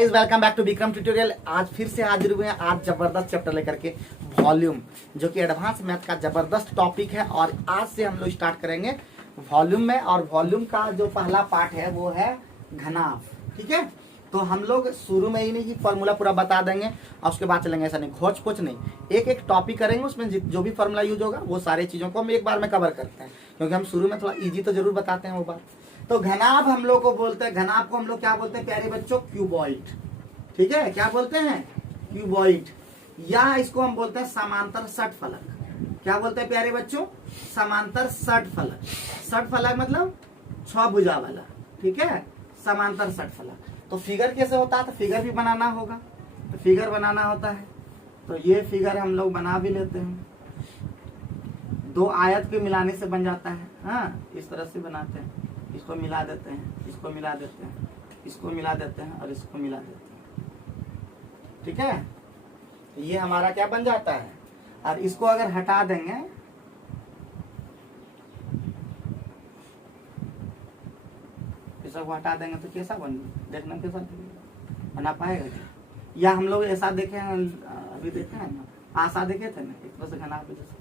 Welcome back to Vikram tutorial. आज फिर से हाजिर हुए हैं आज जबरदस्त चैप्टर लेकर के, वॉल्यूम, जो कि एडवांस मैथ का जबरदस्त टॉपिक है। और आज से हम लोग स्टार्ट करेंगे वॉल्यूम में। और वॉल्यूम का जो पहला पार्ट है वो है घनाभ। ठीक है, तो हम लोग शुरू में ही नहीं फॉर्मूला पूरा बता देंगे और उसके बाद चलेंगे। ऐसा नहीं खोज पोच नहीं, एक एक टॉपिक करेंगे, उसमें जो भी फॉर्मूला यूज होगा वो सारी चीजों को हम एक बार में कवर करते हैं, क्योंकि हम शुरू में थोड़ा इजी तो जरूर बताते हैं वो बात। तो घनाभ हम लोग को बोलते हैं, घनाभ को हम लोग क्या बोलते हैं प्यारे बच्चों? क्यूबॉइड। ठीक है, क्या बोलते हैं? क्यूबॉइड। या इसको हम बोलते हैं समांतर षटफलक। क्या बोलते हैं प्यारे बच्चों? समांतर षटफलक। षटफलक मतलब 6 भुजा वाला। ठीक है, समांतर षटफलक। तो फिगर कैसे होता है? तो फिगर भी बनाना होगा, तो फिगर बनाना होता है। तो ये फिगर हम लोग बना भी लेते हैं। 2 आयत के मिलाने से बन जाता है। हाँ, इस तरह से बनाते हैं। इसको मिला देते हैं, इसको मिला देते हैं, इसको मिला देते हैं और इसको मिला देते हैं। ठीक है, तो ये हमारा क्या बन जाता है। और इसको अगर हटा देंगे, इसको हटा देंगे तो कैसा देखना कैसा बना पाएगा क्या? या हम लोग ऐसा देखे हैं, अभी देखे हैं ना, आशा देखे थे ना, एक तरह से घना पे जैसे।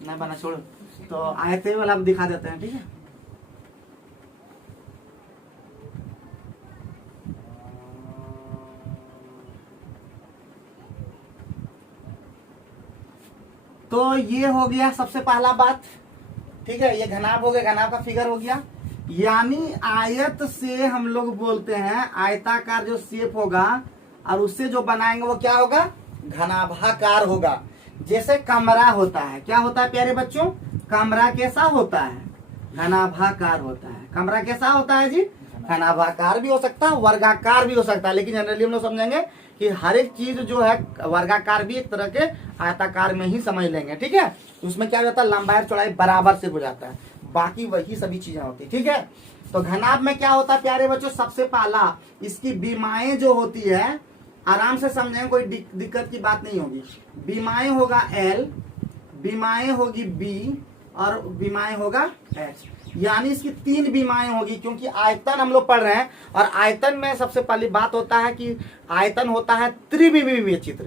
नहीं बना, छोड़ो। तो आयते वाला हम दिखा देते हैं। ठीक है, तो ये हो गया सबसे पहला बात। ठीक है, ये घनाभ हो गया, घनाभ का फिगर हो गया। यानी आयत से हम लोग बोलते हैं आयताकार जो शेप होगा और उससे जो बनाएंगे वो क्या होगा? घनाभाकार होगा। जैसे कमरा होता है, क्या होता है प्यारे बच्चों? कमरा कैसा होता है? घनाभाकार होता है। कमरा कैसा होता है जी? घनाभाकार भी हो सकता है, वर्गाकार भी हो सकता है, लेकिन जनरली हम लोग समझेंगे कि हर एक चीज जो है वर्गाकार भी एक तरह के आयताकार में ही समझ लेंगे। ठीक है, उसमें क्या होता है? लंबाई और चौड़ाई बराबर से हो जाता है, बाकी वही सभी चीजें होती है। ठीक है, तो घनाभ में क्या होता है प्यारे बच्चों? सबसे पहला इसकी बीमाएं जो होती है, आराम से समझेंगे, कोई दिक्कत की बात नहीं होगी। बीमाएं होगा L, बीमाएं होगी B और बीमाएं होगा H। यानी इसकी 3 बीमाएं होगी, क्योंकि आयतन हम लोग पढ़ रहे हैं। और आयतन में सबसे पहली बात होता है कि आयतन होता है त्रिविमीय चित्र।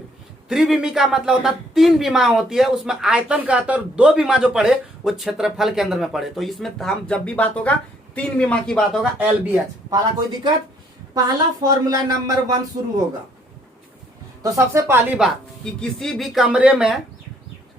त्रिविमी का मतलब होता है 3 बीमा होती है, उसमें आयतन का अंतर 2 बीमा जो पढ़े वो क्षेत्रफल के अंदर में पढ़े। तो इसमें हम जब भी बात होगा 3 बीमा की बात होगा, LBH। पहला कोई दिक्कत? पहला फॉर्मूला नंबर 1 शुरू होगा। तो सबसे पहली बात कि किसी भी कमरे में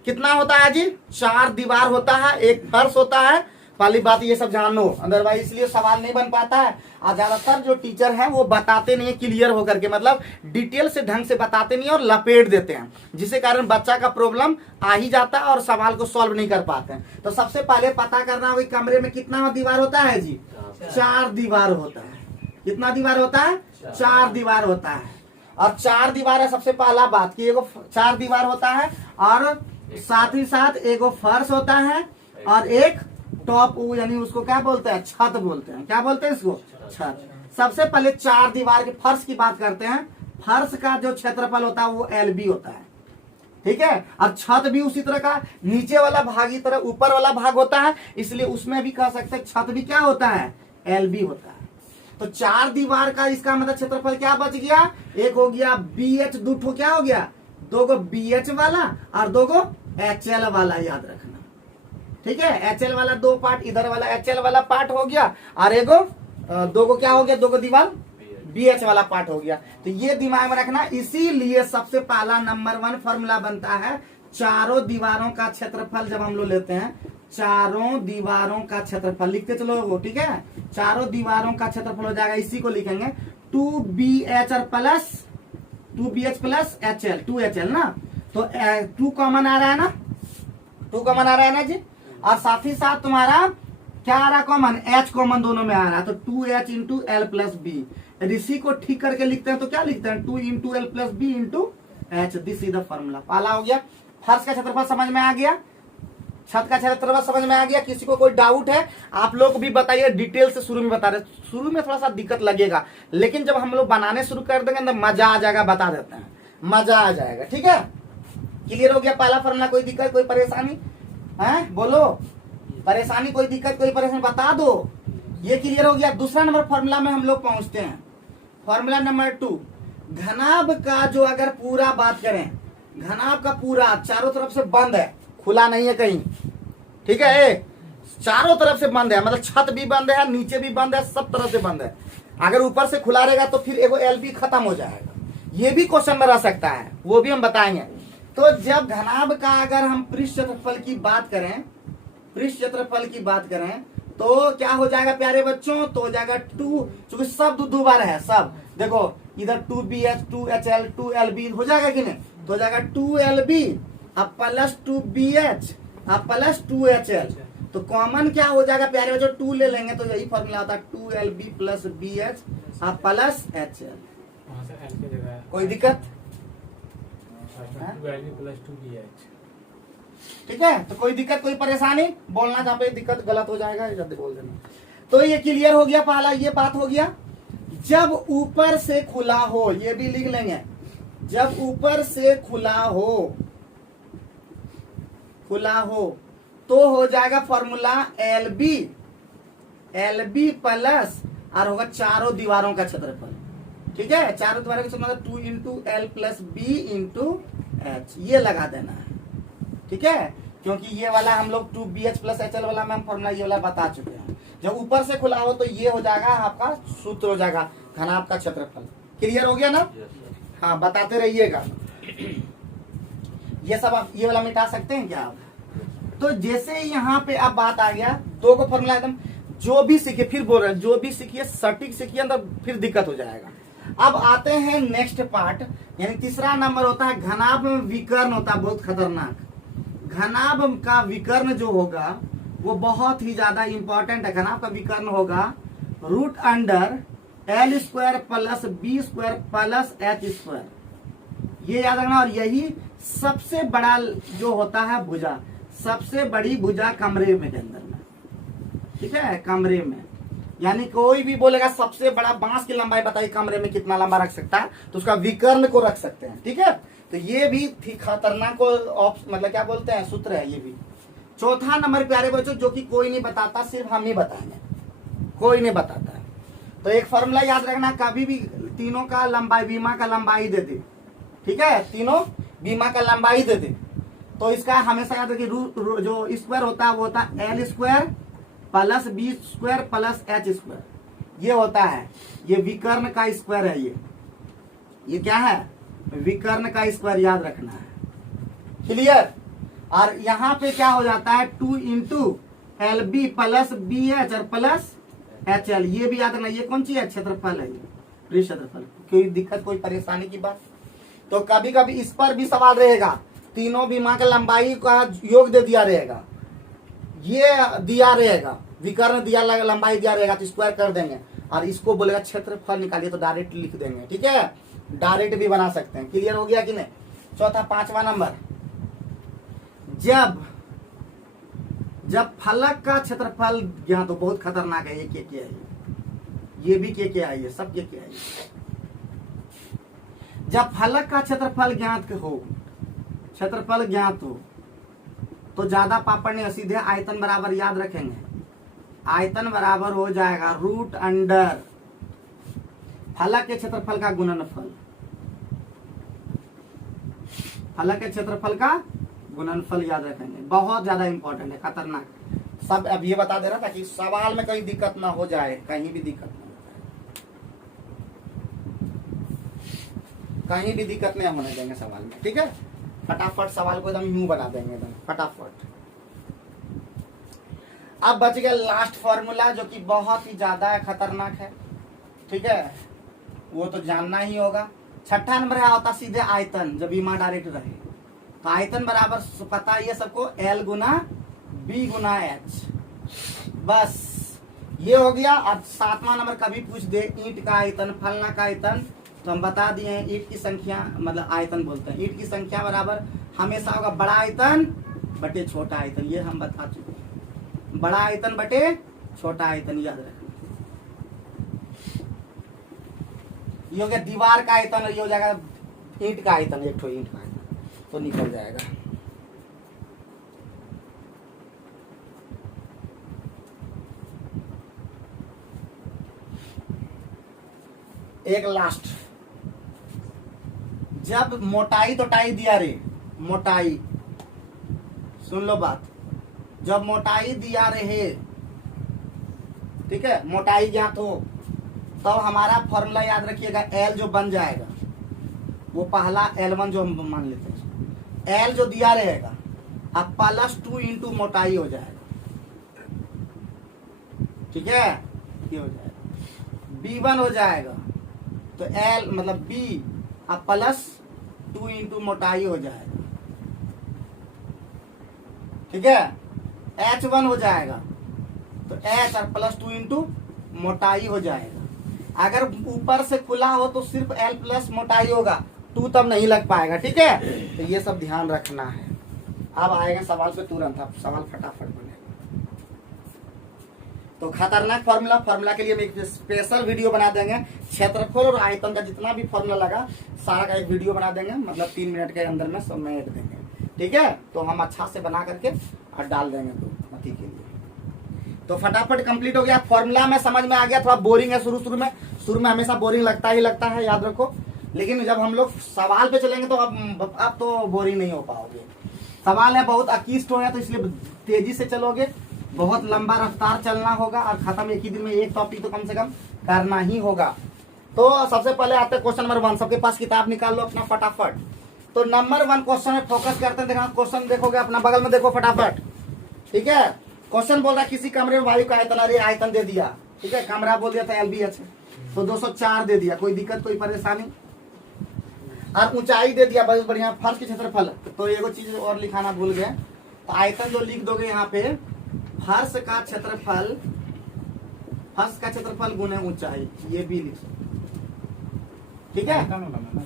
कितना होता है जी? 4 दीवार होता है, एक फर्श होता है। पहली बात ये सब जानो, अदरवाइज इसलिए सवाल नहीं बन पाता है। और ज्यादातर जो टीचर हैं वो बताते नहीं है क्लियर होकर के, मतलब डिटेल से ढंग से बताते नहीं है और लपेट देते हैं, जिसके कारण बच्चा का प्रॉब्लम आ ही जाता है और सवाल को सॉल्व नहीं कर पाते हैं। तो सबसे पहले पता करना होगा कमरे में कितना दीवार होता है जी? 4 दीवार होता है। कितना दीवार होता है? 4 दीवार होता है। और 4 दीवार है सबसे पहला बात कि एगो 4 दीवार होता है, और साथ ही साथ एगो फर्श होता है और एक टॉप, यानी उसको क्या बोलते हैं? छत बोलते हैं। क्या बोलते हैं इसको? छत। सबसे पहले 4 दीवार के फर्श की बात करते हैं। फर्श का जो क्षेत्रफल होता है वो LB होता है। ठीक है, और छत भी उसी तरह का नीचे वाला भाग की तरह ऊपर वाला भाग होता है, इसलिए उसमें भी कह सकते हैं छत भी क्या होता है? LB होता है। तो 4 दीवार का इसका मतलब क्षेत्रफल क्या बच गया? एक हो गया BH, 2 क्या हो गया? 2 गो BH वाला और 2 गो HL वाला, याद रखना। ठीक है, HL वाला 2 पार्ट, इधर वाला HL वाला पार्ट हो गया, और एगो 2 गो क्या हो गया? 2 गो दीवार BH वाला पार्ट हो गया। तो ये दिमाग में रखना। इसीलिए सबसे पहला नंबर 1 फॉर्मूला बनता है चारों दीवारों का क्षेत्रफल। जब हम लोग लेते हैं चारों दीवारों का क्षेत्रफल, लिखते चलो। ठीक है, चारों दीवारों का क्षेत्रफल हो जाएगा, इसी को लिखेंगे 2BH plus 2BH plus HL, 2HL ना। तो 2 कॉमन आ रहा है ना, 2 कॉमन आ रहा है ना जी। और साथ ही साथ तुम्हारा क्या आ रहा है कॉमन? H कॉमन दोनों में आ रहा है। तो 2H into L plus B. इसी को ठीक करके लिखते हैं तो क्या लिखते हैं? 2 into L plus B into H। This is the formula. पहला हो गया। फर्श का क्षेत्रफल समझ में आ गया, छत का क्षेत्रफल समझ में आ गया। किसी को कोई डाउट है आप लोग भी बताइए, डिटेल से शुरू में बता रहे। शुरू में थोड़ा सा दिक्कत लगेगा, लेकिन जब हम लोग बनाने शुरू कर देंगे तो मजा आ जाएगा, बता देते हैं, मजा आ जाएगा। ठीक है, क्लियर हो गया पहला फॉर्मूला? कोई दिक्कत, कोई परेशानी है? बोलो। परेशानी, कोई दिक्कत, कोई परेशानी बता दो। ये क्लियर हो गया। दूसरा नंबर फॉर्मूला में हम लोग पहुंचते हैं। फॉर्मूला नंबर 2, घनाभ का जो अगर पूरा बात करें, घनाभ का पूरा चारों तरफ से बंद है, खुला नहीं है कहीं, ठीक है, चारों तरफ से बंद है, मतलब छत भी बंद है, नीचे भी बंद है, सब तरफ से बंद है। अगर ऊपर से खुला रहेगा तो फिर एगो एल बी खत्म हो जाएगा। ये भी क्वेश्चन में रह सकता है, वो भी हम बताएंगे। तो जब घनाभ का अगर हम पृष्ठ क्षेत्रफल की बात करें, पृष्ठ क्षेत्रफल की बात करें तो क्या हो जाएगा प्यारे बच्चों, तो हो जाएगा 2, चूंकि सब दो बार है, सब देखो इधर 2BH 2HL 2LB हो जाएगा कि नहीं, तो हो जाएगा 2LB अब प्लस 2BH अब प्लस 2HL। तो कॉमन क्या हो जाएगा प्यारे बच्चों, 2 ले लेंगे तो यही फॉर्मूला होता है 2LB प्लस BH अब प्लस HL। कोई दिक्कत, ठीक है, तो कोई दिक्कत, कोई परेशानी, बोलना जहाँ पे दिक्कत गलत हो जाएगा जल्दी बोल देना। तो ये क्लियर हो गया, पहला ये बात हो गया। जब ऊपर से खुला हो, ये भी लिख लेंगे, जब ऊपर से खुला हो, खुला हो तो हो जाएगा फॉर्मूला LB प्लस और होगा चारों दीवारों का क्षेत्रफल, ठीक है, चारों दीवारों का क्षेत्रफल 2 into L plus B into H, ये लगा देना है, ठीक है, क्योंकि ये वाला हम लोग 2BH प्लस HL वाला में हम फॉर्मूला ये वाला बता चुके हैं। जब ऊपर से खुला हो तो ये हो जाएगा आपका सूत्र, हो जाएगा घनाभ का क्षेत्रफल। क्लियर हो गया ना? हाँ, बताते रहिएगा। ये सब आप ये वाला मिटा सकते हैं क्या आप? तो जैसे यहाँ पे अब बात आ गया, 2 को फॉर्मूला एकदम जो भी सीखिए, फिर बोल रहे हैं जो भी सीखिए सटीक सीखिए, तो फिर दिक्कत हो जाएगा। अब आते हैं नेक्स्ट पार्ट, यानी तीसरा नंबर होता है घनाभ में विकर्ण होता है, बहुत खतरनाक। घनाभ का विकर्ण जो होगा वो बहुत ही ज्यादा इंपॉर्टेंट है। घनाभ का विकर्ण होगा root under L square plus B square plus H square, ये याद रखना। और यही सबसे बड़ा जो होता है भुजा, सबसे बड़ी भुजा कमरे में के अंदर में, ठीक है, कमरे में, यानी कोई भी बोलेगा सबसे बड़ा बांस की लंबाई बताइए कमरे में कितना लंबा रख सकता है, तो उसका विकर्ण को रख सकते हैं, ठीक है। तो ये भी खतरनाक को मतलब क्या बोलते हैं, सूत्र है ये भी। चौथा नंबर प्यारे बच्चों जो कि कोई नहीं बताता, सिर्फ हम ही बताएंगे, कोई नहीं बताता है। तो एक फॉर्मूला याद रखना, कभी भी तीनों का लंबाई, बीमा का लंबाई दे दे, ठीक है, तीनों बीमा का लंबाई दे दे, तो इसका हमेशा याद रखिए जो स्क्वायर होता है वो होता है L square plus B square plus H square, ये होता है, ये विकर्ण का स्क्वायर है, ये क्या है, विकर्ण का स्क्वायर, याद रखना है। क्लियर? और यहाँ पे क्या हो जाता है 2 इंटू LB प्लस BH और प्लस HL, ये भी याद रखना। ये कौन सी है, क्षेत्रफल है, ये क्षेत्रफल। कोई दिक्कत, कोई परेशानी की बात? तो कभी कभी इस पर भी सवाल रहेगा, तीनों बीमा के लंबाई का योग दे दिया रहेगा, ये दिया रहेगा, विकर्ण दिया लंबाई दिया रहेगा, तो स्क्वायर कर देंगे और इसको बोलेगा क्षेत्रफल निकालिए, तो डायरेक्ट लिख देंगे, ठीक है, डायरेक्ट भी बना सकते हैं। क्लियर हो गया कि नहीं? चौथा, 5वां नंबर, जब फलक का क्षेत्रफल ज्ञात हो, बहुत खतरनाक है, ये क्या है, ये भी क्या है, ये सब क्या है। जब फलक का क्षेत्रफल ज्ञात हो, क्षेत्रफल ज्ञात हो तो ज्यादा पापड़ नहीं, सीधे आयतन बराबर याद रखेंगे, आयतन बराबर हो जाएगा रूट अंडर फलक के क्षेत्रफल का गुणनफल, फलक के क्षेत्रफल का गुणनफल याद रखेंगे, बहुत ज्यादा इंपॉर्टेंट है, खतरनाक। सब अब ये बता दे रहा था कि सवाल में कहीं दिक्कत ना हो जाए, कहीं भी दिक्कत ना हो जाए, कहीं भी दिक्कत नहीं होने देंगे सवाल में, ठीक है। फटाफट सवाल को एकदम यूं बना देंगे, एकदम फटाफट। अब बच गया लास्ट फॉर्मूला जो कि बहुत ही ज्यादा खतरनाक है, ठीक है, वो तो जानना ही होगा। छठा नंबर है होता सीधे आयतन, जब बीमा डायरेक्ट रहे तो आयतन बराबर पता है ये सबको L गुना B गुना H, बस ये हो गया। अब 7वां नंबर कभी पूछ दे ईंट का आयतन, फलना का आयतन, तो हम बता दिए हैं ईंट की संख्या, मतलब आयतन बोलते हैं, ईंट की संख्या बराबर हमेशा होगा बड़ा आयतन बटे छोटा आयतन, ये हम बता चुके हैं, बड़ा आयतन बटे छोटा आयतन, याद रखना। ये हो गया दीवार का आयतन, ये हो जाएगा ईंट का आयतन, एक ठो ईंट का आयतन, तो निकल जाएगा। एक लास्ट, जब मोटाई तो टाई दिया रे, मोटाई सुन लो बात, जब मोटाई दिया रहे, ठीक है, मोटाई ज्ञात हो, तो हमारा फॉर्मूला याद रखिएगा, एल जो बन जाएगा वो पहला L1 जो हम मान लेते हैं, एल जो दिया रहेगा अब +2 इंटू मोटाई हो जाएगा, ठीक है, ये हो जाएगा B1 हो जाएगा, तो L मतलब B अब +2 इंटू मोटाई हो जाएगा, ठीक है, H1 हो जाएगा, तो H और +2 इंटू मोटाई हो जाएगा। अगर ऊपर से खुला हो तो सिर्फ L प्लस मोटाई होगा, 2 तब नहीं लग पाएगा, ठीक है, तो ये सब ध्यान रखना है। अब आएगा सवाल पे तुरंत, अब सवाल फटाफट बनेगा। तो खतरनाक फॉर्मूला के लिए हम एक स्पेशल वीडियो बना देंगे, क्षेत्रफल और आयतन का जितना भी फॉर्मूला लगा सारा का एक वीडियो बना देंगे, मतलब 3 मिनट के अंदर में समेट देंगे, ठीक है, तो हम अच्छा से बना करके और डाल देंगे तो मती के लिए। तो फटाफट कंप्लीट हो गया, फॉर्मूला में समझ में आ गया, थोड़ा बोरिंग है शुरू में हमेशा बोरिंग लगता है, याद रखो, लेकिन जब हम लोग सवाल पे चलेंगे तो अब तो बोरिंग नहीं हो पाओगे। सवाल है बहुत अकीस्ट हो गया, तो इसलिए तेजी से चलोगे, बहुत लंबा रफ्तार चलना होगा और खत्म एक ही दिन में एक टॉपिक तो कम से कम करना ही होगा। तो सबसे पहले आते हैं क्वेश्चन नंबर 1, सबके पास किताब निकाल लो अपना फटाफट। तो नंबर 1 क्वेश्चन में फोकस करते हैं, देखा क्वेश्चन देखोगे अपना बगल में देखो फटाफट, ठीक है। क्वेश्चन बोल रहा है किसी कमरे में वायु का आयतन, अरे आयतन दे दिया, ठीक है, कमरा बोल दिया था LBH, तो 204 दे दिया, कोई दिक्कत कोई परेशानी, और ऊंचाई दे दिया, बहुत बढ़िया, फर्श के क्षेत्रफल, तो एगो चीज और लिखाना भूल गए, तो आयतन जो लिख दोगे यहाँ पे, फर्श का क्षेत्रफल गुने ऊंचाई, ये भी लिख, ठीक है,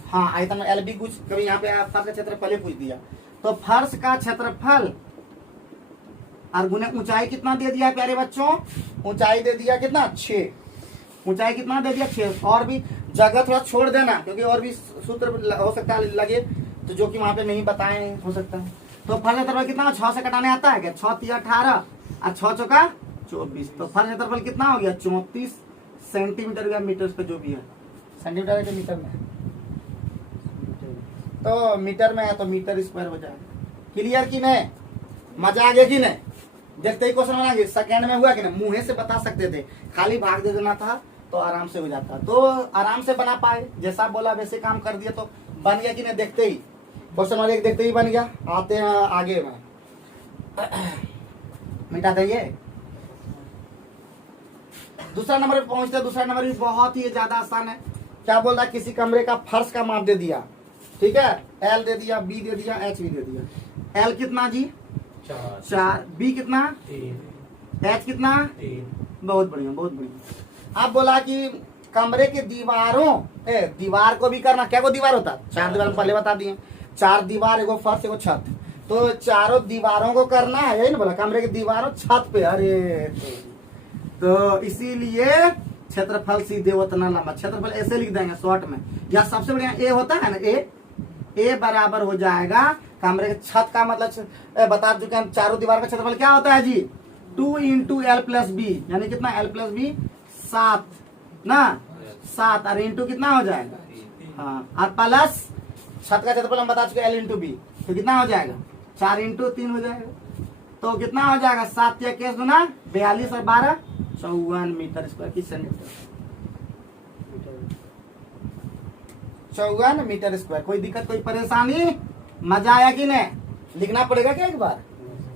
हाँ आयतन में LB कुछ कभी यहाँ पे फर्श का क्षेत्रफल ही पूछ दिया, तो फर्श का क्षेत्रफल और गुने ऊंचाई कितना दे दिया प्यारे बच्चों, ऊंचाई दे दिया कितना 6, ऊंचाई कितना दे दिया 6, और भी जगह थोड़ा छोड़ देना क्योंकि और भी सूत्र हो सकता है लगे, तो जो कि वहां पे नहीं बताए हो सकता है। तो फर्श क्षेत्रफल कितना 6 से कटाने आता है क्या, 6 3 18 और 6 चौका 24, तो फर्श क्षेत्रफल कितना हो गया 34 सेंटीमीटर या मीटर पे जो भी है, सेंटीमीटर के मीटर में, तो मीटर में है तो मीटर स्क्वायर हो जाएगा। क्लियर की नहीं, मजा आ गया कि नहीं, देखते ही क्वेश्चन बनाएंगे, सेकंड में हुआ कि नहीं, मुंह से बता सकते थे, खाली भाग दे देना था तो आराम से हो जाता, तो आराम से बना पाए, जैसा बोला वैसे काम कर दिया, तो बन गया कि नहीं, देखते ही क्वेश्चन नंबर 1 देखते ही बन गया। आते हैं आगे में, मिटा देंगे, दूसरा नंबर पे पहुंचते, दूसरा नंबर भी बहुत ही ज्यादा आसान है। क्या बोल रहा है, किसी कमरे का फर्श का माप दे दिया, ठीक है, L दे दिया, B दे दिया, H भी दे दिया। L कितना जी 4, B कितना 3, H कितना 3, बहुत बढ़िया बहुत बढ़िया। अब बोला कि कमरे के दीवारों, दीवार को भी करना, क्या को दीवार होता है, 4 दीवार पहले बता दिए, 4 दीवार, एगो फर्श एगो छत, तो चारों दीवारों को करना है, यही ना बोला, कमरे की दीवारों छत पे, अरे तो इसीलिए क्षेत्रफल सीधे उतना लंबा, क्षेत्रफल ऐसे लिख देंगे शॉर्ट में, या सबसे बढ़िया ए होता है ना, ए बराबर हो जाएगा कमरे के छत का, मतलब बता चुके हैं, चारों दीवार का क्षेत्रफल क्या होता है जी 2 इंटू L प्लस बी, यानी कितना L प्लस बी 7 ना, 7 और इंटू कितना हो जाएगा, हाँ, और प्लस छत का क्षेत्रफल हम बता चुके L इंटू बी, तो कितना हो जाएगा 4 इंटू 3 हो जाएगा, तो कितना हो जाएगा 7 या 42 और 12 54 मीटर स्क्वायर की सेंटीमीटर, 54 मीटर स्क्वायर। कोई दिक्कत कोई परेशानी, मजा आया कि नहीं, लिखना पड़ेगा क्या एक बार,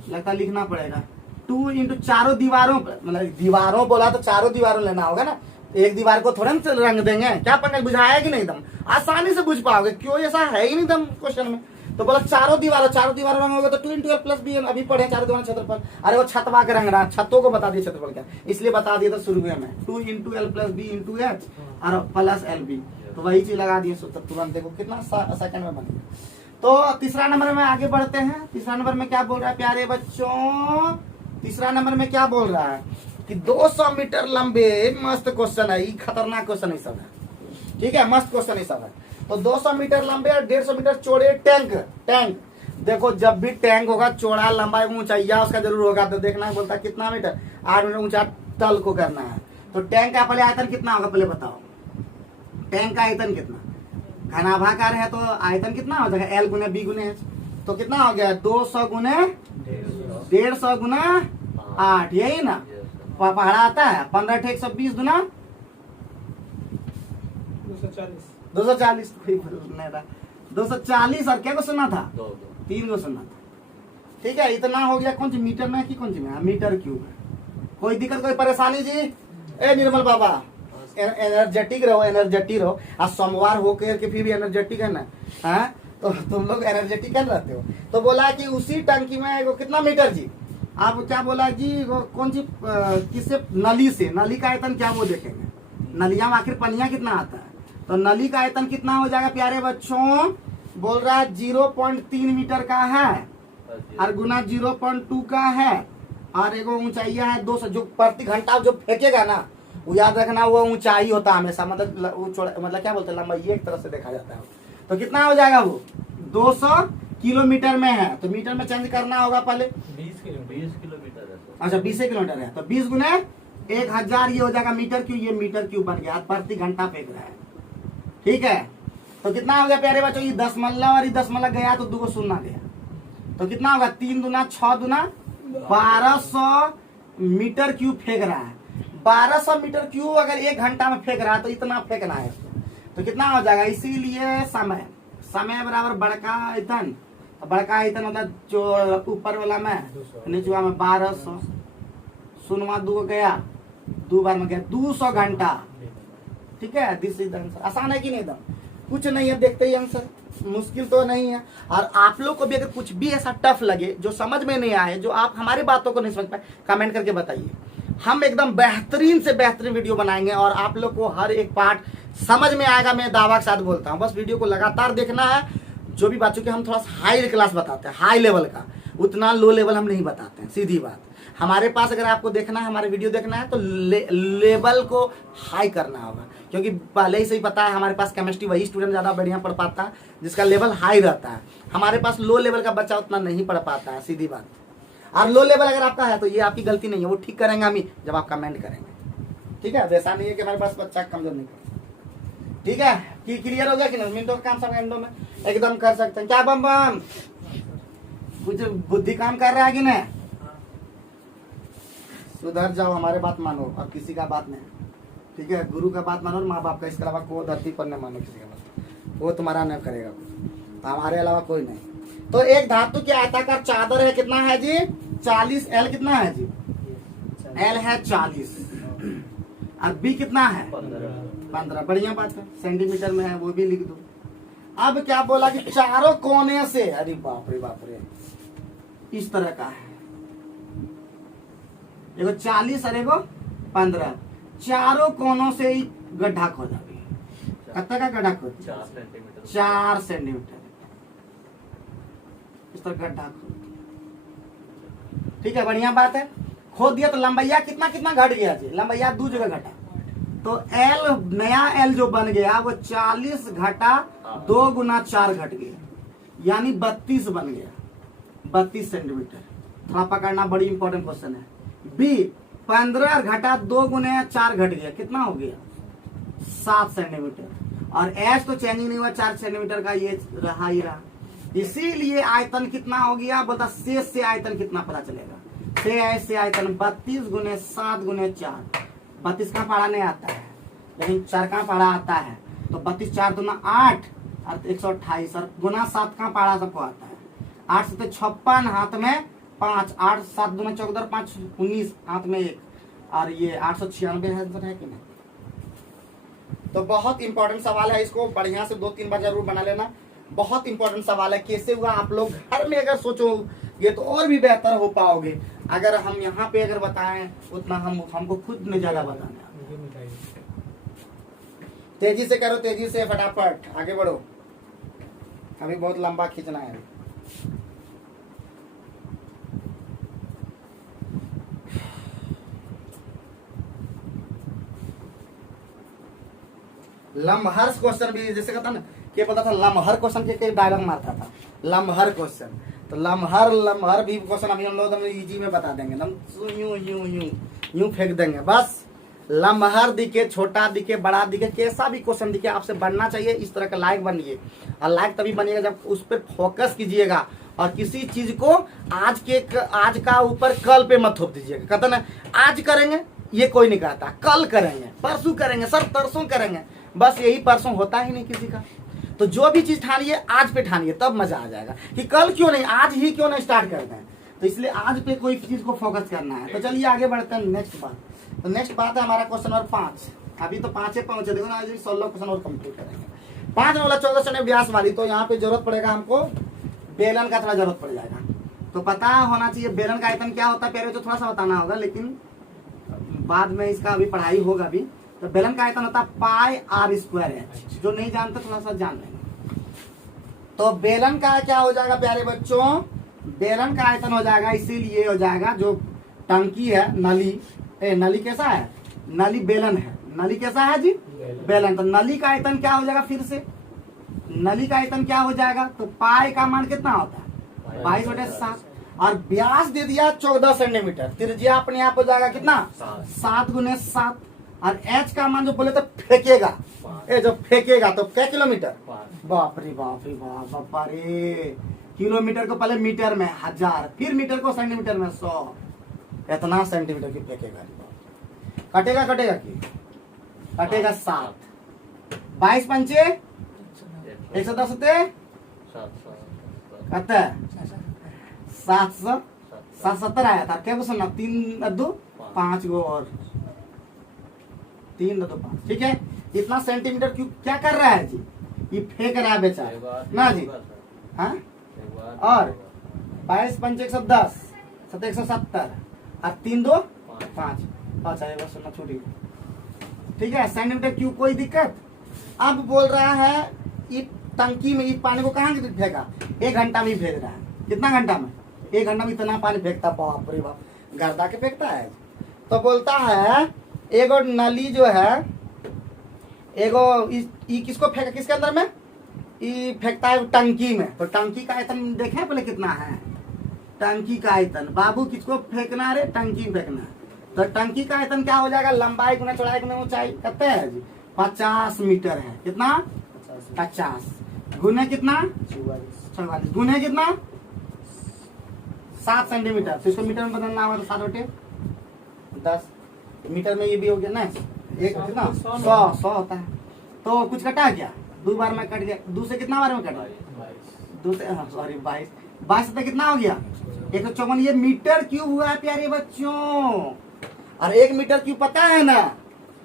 लगता लिखना पड़ेगा, 2 इंटू चारों दीवारों, मतलब दीवारों बोला तो चारों दीवारों लेना होगा ना, एक दीवार को थोड़ा ना रंग देंगे, क्या पंकज बुझाया कि नहीं, एकदम आसानी से बुझ पाओगे, क्यों ऐसा है ही नहीं दम क्वेश्चन में, तो बोला चारों दीवारों रंग होगा, तो 2 इंटू L प्लस बी, अभी पढ़े चारों दीवार क्षेत्रफल, अरे वो छतवा के रंग रहा, छतों को बता दिए क्षेत्रफल क्या, इसलिए बता दिया था शुरू में 2 into L plus B into H और प्लस LB, तो वही चीज लगा दिए सूत्र, तुरंत देखो कितना सेकंड में बन गया। तो तीसरा नंबर में आगे बढ़ते हैं, तीसरा नंबर में क्या बोल रहा है प्यारे बच्चों, तीसरा नंबर में क्या बोल रहा है कि 200 मीटर लंबे, मस्त क्वेश्चन है, खतरनाक क्वेश्चन है सब है, ठीक है, मस्त क्वेश्चन है सब है। तो 200 मीटर लंबे और 150 मीटर चौड़े टैंक, देखो जब भी टैंक होगा चौड़ा लंबा ऊंचाइया उसका जरूर होगा, तो देखना बोलता है कितना मीटर, 8 मीटर ऊंचा तल को करना है, तो टैंक का पहले आयतन कितना होगा पहले बताओ, टैंक का आयतन कितना, घनाभाकार है तो आयतन कितना हो जाएगा, एल गुने बी गुने एच। तो कितना हो गया, 200 गुने 150 गुना 8, यही ना पहाड़ा आता है। 15 × 120 गुना 240, कोई नहीं रहा 240। और क्या को सुना था, 3 को सुना था। ठीक है, इतना हो गया। कौन सी मीटर में कि कौन सी में, मीटर क्यूब है। कोई दिक्कत कोई परेशानी जी? ए निर्मल बाबा, एनर्जेटिक रहो, एनर्जेटिक रहो। आज सोमवार हो के फिर भी एनर्जेटिक है ना, हाँ? तो तुम लोग एनर्जेटिक कर रहते हो। तो बोला कि उसी टंकी में वो कितना मीटर जी, आप क्या बोला जी, वो कौन सी किससे, नली से। नली का आयतन क्या वो देखेंगे, नलिया में आखिर पनिया कितना आता है। तो नली का आयतन कितना हो जाएगा प्यारे बच्चों, बोल रहा है 0.3 मीटर का है और गुना 0.2 का है और एगो ऊंचाई है 200। जो प्रति घंटा जो फेंकेगा ना, वो याद रखना, वो ऊंचाई होता है हमेशा, मतलब क्या बोलते हैं, लंबाई एक तरह से देखा जाता है। तो कितना हो जाएगा वो, 200 किलोमीटर में है। तो मीटर में चेंज करना होगा पहले, 20 किलोमीटर है। अच्छा 20 किलोमीटर है तो 20 गुने 1000 ये हो जाएगा मीटर क्यूब। ये मीटर क्यूब बन गया, प्रति घंटा फेंक रहा है। ठीक है, तो कितना हो गया प्यारे बच्चों, ये 10 मल्ला और ये 10 मल्ला गया तो 2 को शून्य गया। तो कितना होगा, 3 दूना 6 दूना 1200 मीटर क्यूब फेंक रहा है। 1200 मीटर क्यूब अगर 1 घंटा में फेंक रहा है तो इतना फेंकना है। तो कितना हो जाएगा, इसीलिए समय बराबर बड़का आयतन। बड़का आयतन मतलब जो ऊपर वाला में, नीचवा में 1200, शून्य 2 गया, 2 बार में गया 200 घंटा। ठीक है, दिस इज द आंसर। आसान है कि नहीं, एकदम कुछ नहीं है, देखते ही आंसर, मुश्किल तो नहीं है। और आप लोग को भी अगर कुछ भी ऐसा टफ लगे, जो समझ में नहीं आए, जो आप हमारी बातों को नहीं समझ पाए, कमेंट करके बताइए। हम एकदम बेहतरीन से बेहतरीन वीडियो बनाएंगे और आप लोग को हर एक पार्ट समझ में आएगा। मैं दावा के साथ बोलता हूँ, बस वीडियो को लगातार देखना है। जो भी बच्चों के हम थोड़ा सा हाई क्लास बताते हैं, हाई लेवल का, उतना लो लेवल हम नहीं बताते हैं, सीधी बात। हमारे पास अगर आपको देखना है, हमारे वीडियो देखना है तो लेवल को हाई करना होगा, क्योंकि पहले से ही पता है हमारे पास केमिस्ट्री वही स्टूडेंट ज़्यादा बढ़िया पढ़ पाता है जिसका लेवल हाई रहता है। हमारे पास लो लेवल का बच्चा उतना नहीं पढ़ पाता है, सीधी बात। और लो लेवल अगर आपका है तो ये आपकी गलती नहीं है, वो ठीक करेंगे हम ही जब आप कमेंट करेंगे। ठीक है, वैसा नहीं है कि हमारे पास बच्चा कमजोर नहीं कर। ठीक है, कि क्लियर हो गया कि नहीं, मिनटों का काम सब मिनटों में एकदम कर सकते हैं। क्या बम बम, कुछ बुद्धि काम कर रहा है कि नहीं? सुधर जाओ, हमारे बात मानो और किसी का बात नहीं। ठीक है, गुरु का बात मानो और माँ बाप का, इसके अलावा को धरती पर नहीं मानो किसी का बात, वो तुम्हारा नहीं करेगा, तो हमारे अलावा कोई नहीं। तो एक धातु की आयताकार चादर है, कितना है जी, 40। एल कितना है जी, एल है 40 और बी कितना है 15। बढ़िया बात है, सेंटीमीटर में है, वो भी लिख दो। अब क्या बोला कि चारों कोने से, अरे बाप रे, इस तरह का है, एगो 40 और एगो 15, चारों कोनों से ही गड्ढा खोदा भी। कितना का गड्ढा खोद, 4 सेंटीमीटर इस तरह गड्ढा खोद। ठीक है, बढ़िया बात है, खोद दिया। तो लंबाइया कितना घट गया जी, लंबाइया 2 जगह घटा। तो एल, नया एल जो बन गया वो 40 घटा 2 गुना 4 घट गया, यानी 32 बन गया, 32 सेंटीमीटर। थोड़ा पकड़ना, बड़ी इंपॉर्टेंट क्वेश्चन है। बी 15 घटा 2 गुना 4 घट गया, कितना हो गया 7 सेंटीमीटर। और एच तो चेंज ही नहीं हुआ, 4 सेंटीमीटर का ये रहा ही रहा। इसीलिए आयतन कितना हो गया, बोलता शेष से आयतन कितना पता चलेगा। से आयतन 32 गुने 7 गुने 4। 32 का पढ़ा नहीं आता है, लेकिन 4 का पढ़ा आता है। तो 32 4 दूना 8 और 128 और गुना 7 का पढ़ा सबको आता है। 8 से 56, हाथ में 5, 8 7 दूना 14 5 19, हाथ में 1, और ये 896 आंसर है कि नहीं। तो बहुत इंपॉर्टेंट सवाल है, इसको बढ़िया से 2-3 बार जरूर बना लेना। बहुत इंपॉर्टेंट सवाल है, कैसे हुआ आप लोग घर में अगर सोचोगे तो और भी बेहतर हो पाओगे। अगर हम यहाँ पे अगर बताएं उतना हमको खुद में ज्यादा बताना है। तेजी से करो, तेजी से, फटाफट आगे बढ़ो, अभी बहुत लंबा खींचना है। लम्हर क्वेश्चन भी जैसे कहता ना, क्या पता था लम्हर क्वेश्चन के डायलॉग मारता था, लम्हर क्वेश्चन। तो लम्हर भी क्वेश्चन अभी हम लोग इजी में बता देंगे, यूं फेंक देंगे, बस लम्हर दिखे, छोटा दिखे, बड़ा दिखे, कैसा भी क्वेश्चन दिखे आपसे बनना चाहिए। इस तरह का लाइक बनिए, और लाइक तभी बनिएगा जब उस पर फोकस कीजिएगा और किसी चीज को आज का ऊपर कल पे मत थोप दीजिएगा। कहता ना आज करेंगे, ये कोई नहीं कहता, कल करेंगे, परसों करेंगे, सर परसों करेंगे, बस यही परसों होता ही नहीं किसी का। तो जो भी चीज ठानिए आज पे ठानिए, तब मजा आ जाएगा कि कल क्यों नहीं, आज ही क्यों नहीं स्टार्ट करते हैं। तो इसलिए आज पे कोई चीज को फोकस करना है। तो चलिए आगे बढ़ते हैं नेक्स्ट बात। तो नेक्स्ट बात है हमारा क्वेश्चन नंबर 5। अभी तो 5 पहुंचे, देखो ना, आज 16 क्वेश्चन और कंप्लीट करेंगे। 5 वाला 14 चने व्यास वाली, तो यहाँ पे जरूरत पड़ेगा हमको बेलन का, थोड़ा जरूरत पड़ जाएगा। तो पता होना चाहिए बेलन का आयतन क्या होता है, प्यारे तो थोड़ा सा बताना होगा, लेकिन बाद में इसका अभी पढ़ाई होगा भी। तो बेलन का आयतन होता है पाई आर स्क्वायर एच। जो नहीं जानते थोड़ा सा जान लेंगे। तो बेलन का क्या हो जाएगा प्यारे बच्चों, बेलन का आयतन हो जाएगा, इसीलिए हो जाएगा जो टंकी है, नली, नली कैसा है, नली बेलन है, नली कैसा है जी, बेलन। तो नली का आयतन क्या हो जाएगा, फिर से नली का आयतन क्या हो जाएगा, तो पाई का मान कितना होता है 22/7, और व्यास दे दिया 14 सेंटीमीटर, त्रिज्या अपने आप हो जाएगा कितना 7 × 7, और एच का मान जो बोले तो फेंकेगा, जो फेंकेगा तो क्या किलोमीटर, बाप रे बाप रे बाप, बापा रे, किलोमीटर को पहले मीटर में 1000, फिर मीटर को सेंटीमीटर में 100, इतना सेंटीमीटर की फेंकेगा। कटेगा कटेगा की कटेगा 7, 22 पंचे 110 होते कहते हैं 770 आया था। क्या सुनना, 3 2 5 गो और 3 2 5, ठीक है। इतना सेंटीमीटर क्यूब क्या कर रहा है जी, ये फेंक रहा है बेचारा ना जी। हाँ, और 22 पंचे 110, 170, और 3 2 5, अच्छा एक बार सुनना छोटी, ठीक है, सेंटीमीटर क्यूब। कोई दिक्कत। अब बोल रहा है ये टंकी में, ये पानी को कहाँ फेंका, 1 घंटा में भेज रहा है। कितना घंटा में, 1 घंटा में इतना पानी फेंकता, बाप रे बाप, गर्दा के फेंकता है। तो बोलता है एगो नली जो है, एगो किसको फेंका, किसके अंदर में, ये फेंकता है टंकी में। तो टंकी का आयतन देखें पहले कितना है, टंकी का आयतन, बाबू किसको फेंकना है रे, टंकी में फेंकना है। तो टंकी का आयतन क्या हो जाएगा, लंबाई गुना चौड़ाई गुना ऊंचाई, कहते हैं जी 50 मीटर है। कितना 50 गुने कितना 44 गुने कितना 7 सेंटीमीटर। तो इसको मीटर में बदलना होगा, तो 7/10 मीटर में ये भी हो गया ना, एक कितना 100 होता है। तो कुछ कटा क्या, 2 बार में कट गया, 2 से कितना बार में कटा, 2 से सॉरी 22 से कितना हो गया 154। ये मीटर क्यूब हुआ है प्यारे बच्चों, और 1 मीटर क्यूब पता है ना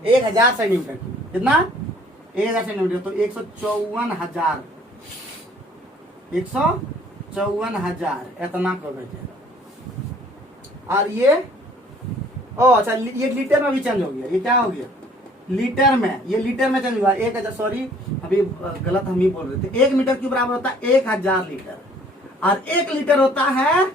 1000 सेंटीमीटर। कितना 1000 सेंटीमीटर, तो 154,000, 154,000 इतना कर बेचेगा। और ये अच्छा, ये लीटर में भी चेंज हो गया, ये क्या हो गया लीटर में, ये लीटर में चेंज हुआ 1000, सॉरी अभी गलत हम ही बोल रहे थे। 1 मीटर क्यूब बराबर होता है 1000 लीटर, और 1 लीटर होता है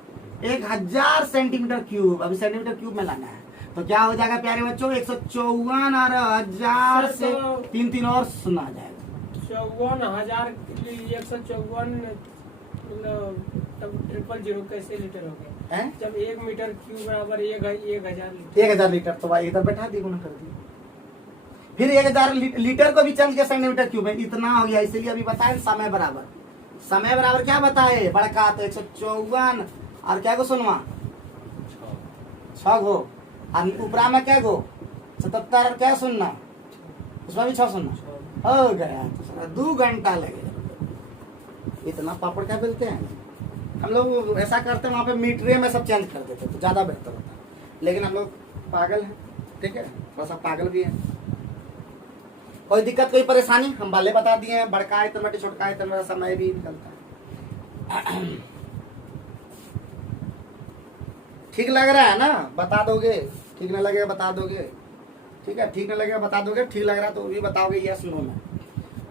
1000 सेंटीमीटर क्यूब। अभी सेंटीमीटर क्यूब में लाना है, तो क्या हो जाएगा प्यारे बच्चों 154 और 1000 से 3 और सुना जाएगा 54,000 154 तब 000 कैसे लीटर हो गया है? जब 1 मीटर क्यूब बराबर 1000 लीटर, 1000 लीटर, तो भाई इधर बैठा दी, गुना कर दी। फिर 1000 लीटर को भी चेंज किया सेंटीमीटर क्यूब में, इतना हो गया। इसीलिए अभी बताए समय बराबर, समय बराबर क्या बताए बड़का, तो 154 और क्या को सुनवा 6 गो, और ऊपरा में क्या गो 77 और क्या सुनना, उसमें भी 6 सुनना हो गया। तो 2 घंटा लगेगा। इतना पापड़ क्या बेलते हैं हम लोग, ऐसा करते हैं वहाँ पे मीटरे में सब चेंज कर देते तो ज्यादा बेहतर होता है। लेकिन हम लोग पागल हैं, ठीक है, थोड़ा सा पागल भी है। कोई दिक्कत कोई परेशानी, हम वाले बता दिए हैं, बड़का आयतन बटे छोटका आयतन में समय भी निकलता है। ठीक लग रहा है ना, बता दोगे, ठीक नहीं लगेगा बता दोगे, ठीक है, ठीक नहीं लगेगा बता दोगे, ठीक लग रहा है तो भी बताओगे यस नो में।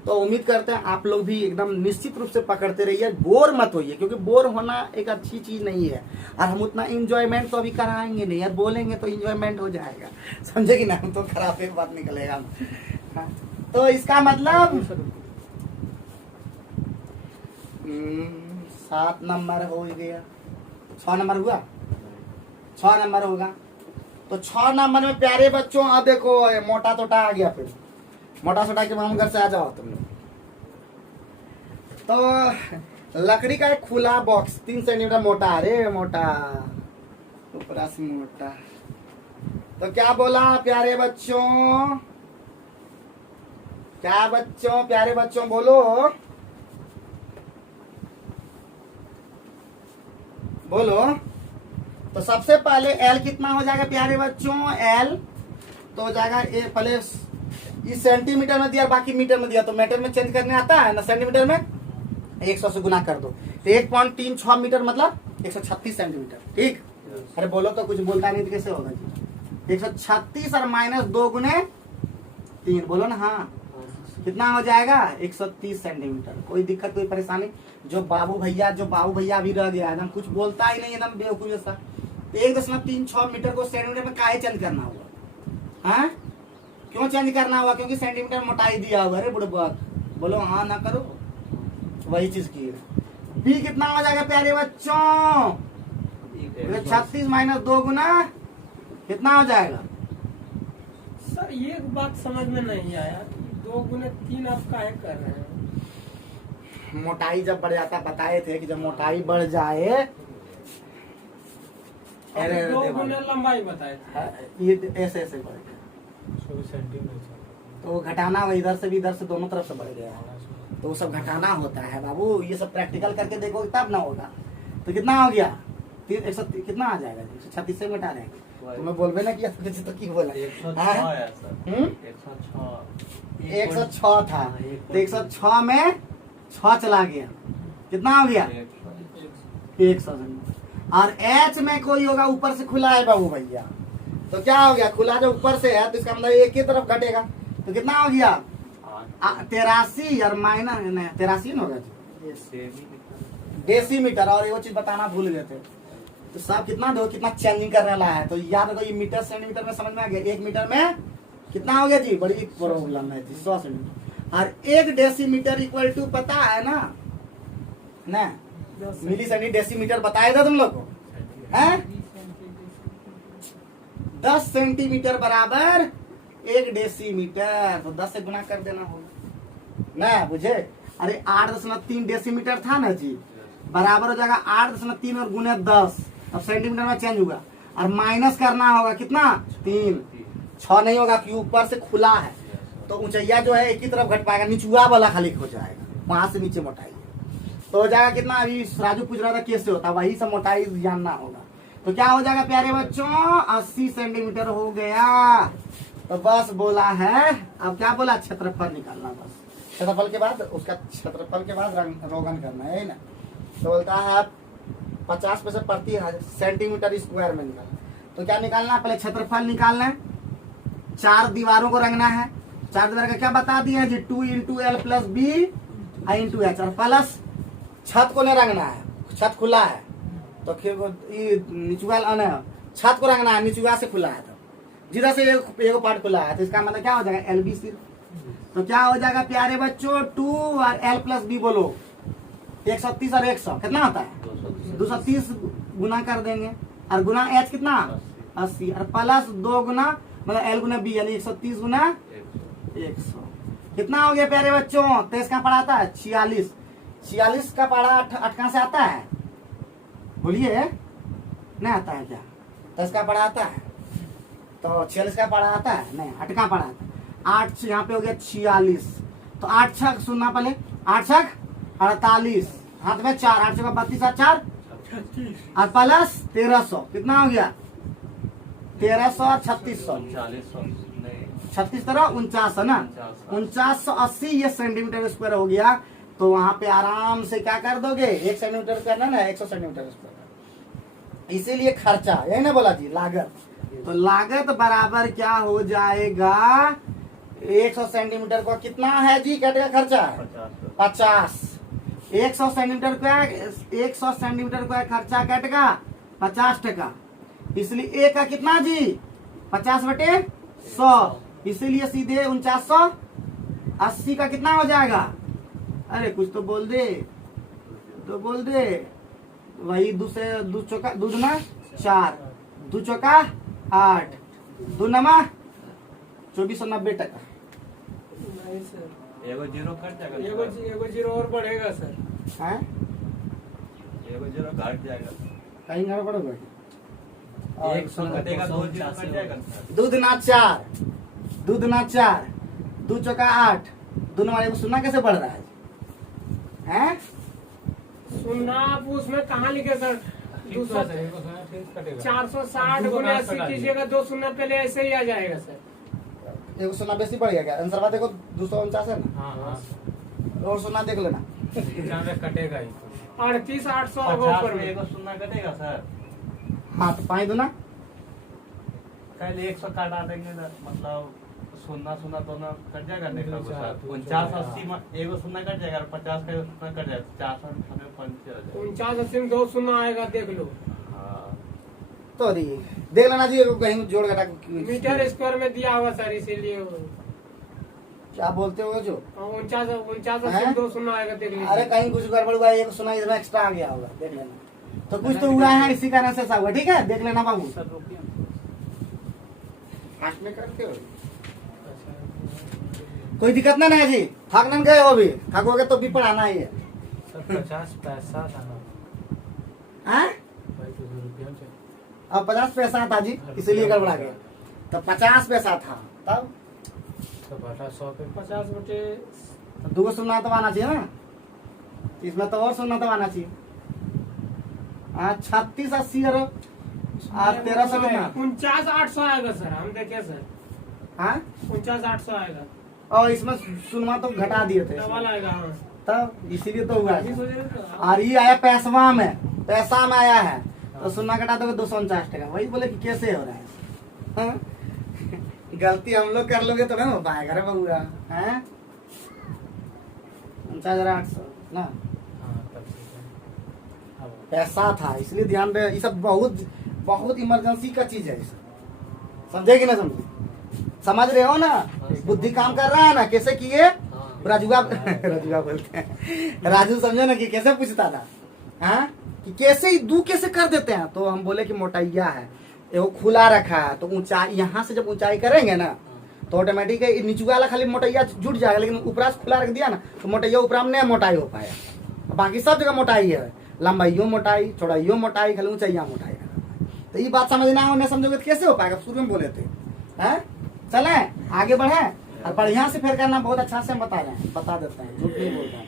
तो उम्मीद करते हैं आप लोग भी एकदम निश्चित रूप से पकड़ते रहिए, बोर मत होइए, क्योंकि बोर होना एक अच्छी चीज नहीं है। और हम उतना इंजॉयमेंट तो अभी कराएंगे नहीं यार, बोलेंगे तो इंजॉयमेंट हो जाएगा, समझे कि ना, हम तो खराब एक बात निकलेगा। हाँ, तो इसका मतलब 7 नंबर हो गया, 6 नंबर हुआ, 6 नंबर होगा। तो 6 नंबर में प्यारे बच्चों अब देखो ये मोटा तोटा आ गया, फिर मोटा सोटा के मामू घर से आ जाओ तुम लोग। तो लकड़ी का एक खुला बॉक्स 3 सेंटीमीटर मोटा, अरे मोटा ऊपर से मोटा। तो क्या बोला प्यारे बच्चों, क्या बच्चों प्यारे बच्चों बोलो बोलो। तो सबसे पहले एल कितना हो जाएगा प्यारे बच्चों, एल तो हो जाएगा ए पहले इस सेंटीमीटर में दिया बाकी मीटर में दिया, तो मीटर में चेंज करने आता है ना, सेंटीमीटर में 100 से गुना कर दो तो 1.36 मीटर मतलब 136 सेंटीमीटर, ठीक। अरे बोलो तो कुछ बोलता नहीं तो कैसे होगा जी, 136 और माइनस 2 गुने 3 बोलो ना, हाँ कितना हो जाएगा 130 सेंटीमीटर। कोई दिक्कत कोई परेशानी, जो बाबू भैया अभी रह गया एकदम कुछ बोलता ही नहीं एकदम बेवकूफ जैसा। 1.36 मीटर को सेंटीमीटर में काहे चेंज करना हुआ, हाँ क्यों चेंज करना हुआ, क्योंकि सेंटीमीटर मोटाई दिया हुआ। अरे बुढ़बा बोलो हाँ ना करो, वही चीज की। बी कितना हो जाएगा प्यारे बच्चों, 36 माइनस 2 गुना कितना हो जाएगा। सर ये बात समझ में नहीं आया, 2 गुने 3 आप काहे कर रहे हैं। मोटाई जब बढ़ जाता, बताए थे कि जब मोटाई बढ़ जाए, अरे 2 गुने लंबाई बताए थे, ये ऐसे ऐसे बढ़ गया, 24 सेंटीमीटर तो घटाना वो इधर से भी इधर से दोनों तरफ से बढ़ गया, तो वो सब घटाना होता है बाबू, ये सब प्रैक्टिकल करके देखो तब ना होगा। तो कितना हो गया 100 कितना आ जाएगा, 136 से घटा रहे हैं तो मैं बोलबे ना किया तो की बोला 106 था, तो 106 में 6 चला गया, कितना हो गया 100। और एच में कोई होगा ऊपर से खुला है बाबू भैया, तो क्या हो गया, खुला जो ऊपर से है तो इसका मतलब एक ही तरफ घटेगा, तो कितना हो गया 83 और माइनस 83 होगा डेसीमीटर। और ये चीज बताना भूल गए थे, तो सब कितना दो कितना चेंजिंग करने वाला है, तो याद रखो ये मीटर सेंटीमीटर में समझ में आ गया। 1 मीटर में कितना हो गया जी, बड़ी प्रॉब्लम है जी 100 सेंटीमीटर। और 1 डेसीमीटर इक्वल टू पता है ना मिली सेंटी डेसीमीटर बताया था तुम लोग को, है 10 सेंटीमीटर बराबर 1 डेसीमीटर, तो 10 से गुना कर देना होगा ना, बुझे। अरे 8.3 डेसीमीटर था ना जी, बराबर हो जाएगा 8.3 और गुने 10, अब सेंटीमीटर में चेंज होगा, और माइनस करना होगा कितना 3, 6 नहीं होगा क्योंकि ऊपर से खुला है, तो ऊंचाइया जो है एक ही तरफ घट पाएगा, निचुआ वाला खाली हो जाएगा, वहां से नीचे मोटाई तो हो जाएगा कितना। अभी राजू पूछ रहा था कैसे होता, वही सब मोटाई जानना होगा। तो क्या हो जाएगा प्यारे बच्चों 80 सेंटीमीटर हो गया। तो बस बोला है, अब क्या बोला क्षेत्रफल निकालना, बस क्षेत्रफल के बाद उसका क्षेत्रफल के बाद रोगन करना है ना। तो बोलता है 50 पैसे प्रति सेंटीमीटर स्क्वायर में निकालना। तो क्या निकालना, पहले क्षेत्रफल निकालना है, 4 दीवारों को रंगना है। 4 दीवार का क्या बता दिया जी 2 × L + B × H, और प्लस छत को नहीं रंगना है, छत खुला है तो निचुआ छत को रंगना है, निचुआ से खुला है, तो जिधर से एक पार्ट खुला है तो इसका मतलब क्या हो जाएगा LB सिर्फ। तो क्या हो जाएगा प्यारे बच्चों 2 और L + B बोलो 130 और 100 कितना होता है 230 गुना कर देंगे, और गुना H कितना 80, और प्लस 2 गुना मतलब L × B यानी 130 गुना 100 कितना हो गया प्यारे बच्चों। 23 का पढ़ा आता है 46 का पढ़ा 8 कहाँ से आता है बोलिए, नहीं आता है क्या, 10 का पढ़ा आता है, तो 46 का पढ़ा आता है नहीं, 8 का पढ़ा आता है, 8 यहाँ पे हो गया 46, तो 8 छक सुनना पहले 8 छक 48, हाथ में 4, 8 छक 32 और 4 और प्लस 1300 कितना हो गया 1300 और 3600 36 तरह 49 है ना, 4980 ये सेंटीमीटर स्क्वायर हो गया। तो वहां पे आराम से क्या कर दोगे 1 सेंटीमीटर करना ना 100 सेंटीमीटर स्क्वायर, इसीलिए खर्चा यही ना बोला जी लागत। तो लागत बराबर क्या हो जाएगा 100 सेंटीमीटर को कितना है जी कटेगा खर्चा 50, 100 सेंटीमीटर का खर्चा कटेगा 50 टका, इसलिए एक का कितना जी 50/100, इसीलिए सीधे 4980 का कितना हो जाएगा। अरे कुछ तो बोल दे वही 2 से 2 चौका 2 दूना 4 2 चौका 8 2 नमा 2490 नहीं सर, एगो जीरो कट जाएगा एगो जीरो और बढ़ेगा सर। है एगो जीरो घट जाएगा कहीं गड़बड़ हो गई। एक सौ कटेगा 2 जीरो कट जाएगा सर। दूध ना 4 दूध ना 4 2 चौका 8 दोनों वाले को सुनना कैसे बढ़ रहा है हैं? सुनना आप उसमें कहाँ लिखे सर? 460 गुना 80 कीजिएगा, 2 शून्य पहले ऐसे ही आ जाएगा सर। एगो सुनना बेसी बढ़ गया क्या? आंसर बात देखो 249 है ना। हाँ और सुनना देख लेना। कटेगा ही 38,800 50 में एगो सुनना कटेगा सर। हाँ तो 5 दूना कल 100 काटा देंगे ना, मतलब सुनना सुनना दोनों कट जाएगा देखा सर। 49 80 में एगो सुनना कट जाएगा, 50 का एगो सुनना कट जाएगा, 400 हमें 50 हो जाएगा। 49 80 में 2 शून्य आएगा, देख लो। हाँ तो देख लेना जी। एगो कहीं जोड़ घटा मीटर स्क्वायर में दिया हुआ सर, इसीलिए क्या बोलते हो जो 49 80 हैं? में 2 शून्य आएगा, देख लीजिए। अरे कहीं कुछ गड़बड़ हुआ है, एक सुना इसमें एक्स्ट्रा आ गया होगा, देख लेना। तो कुछ तो हुआ है, इसी कारण से ऐसा हुआ। ठीक है, देख लेना बाबू। फास्ट में करते हो, कोई दिक्कत ना है जी। थकन गए हो, भी थकोगे तो भी पढ़ाना ही है। 50 पैसा था ना हैं? अब 50 पैसा था जी, इसीलिए गड़बड़ा गया। तो 50 पैसा था तब तो बटा 100 पे 50 बटे तो 2 सुनना तो आना चाहिए ना, इसमें तो और सुनना तो आना चाहिए। 36 80 और 1300 कितना? 49,800 आएगा सर, हम देखे सर। हाँ 49,800 आएगा, और इसमें सुनवा तो घटा दिए थे डबल आएगा। हाँ तब इसीलिए तो हुआ है। हो जाएगा। और ये आया पैसवा में, पैसा में आया है तो सुनना घटा दोगे 249 टका। वही बोले कि कैसे हो रहा है। हाँ? गलती हम लोग कर लोगे तो ना हो पाएगा रे बबुआ हैं। 49,800 ना पैसा था, इसलिए ध्यान दे। ये सब बहुत बहुत इमरजेंसी का चीज है, समझे कि ना समझे? समझ रहे हो ना? बुद्धि काम कर रहा है ना? कैसे किए राजुआ राजुआ बोलते हैं, राजू समझो ना कि कैसे पूछता था हाँ कि कैसे दू कैसे कर देते हैं। तो हम बोले कि मोटाइया है, वो खुला रखा है तो ऊंचाई, यहाँ से जब ऊंचाई करेंगे ना तो ऑटोमेटिक नीचुआ वाला खाली मोटाइया जुट जाएगा, लेकिन ऊपरा से खुला रख दिया ना तो मोटाइया ऊपरा में नहीं मोटाई हो पाया। बाकी सब जगह मोटाई है, लंबाइयों मोटाई, चौड़ाइयों मोटाई, खाली ऊंचाइया मोटाई। तो ये बात समझना हो, नहीं समझोगे तो कैसे हो पाएगा? शुरू में बोले थे हैं। चले आगे बढ़े और बढ़िया से फिर करना, बहुत अच्छा से हम बता रहे हैं, बता देते हैं, झूठ नहीं बोल रहे हैं।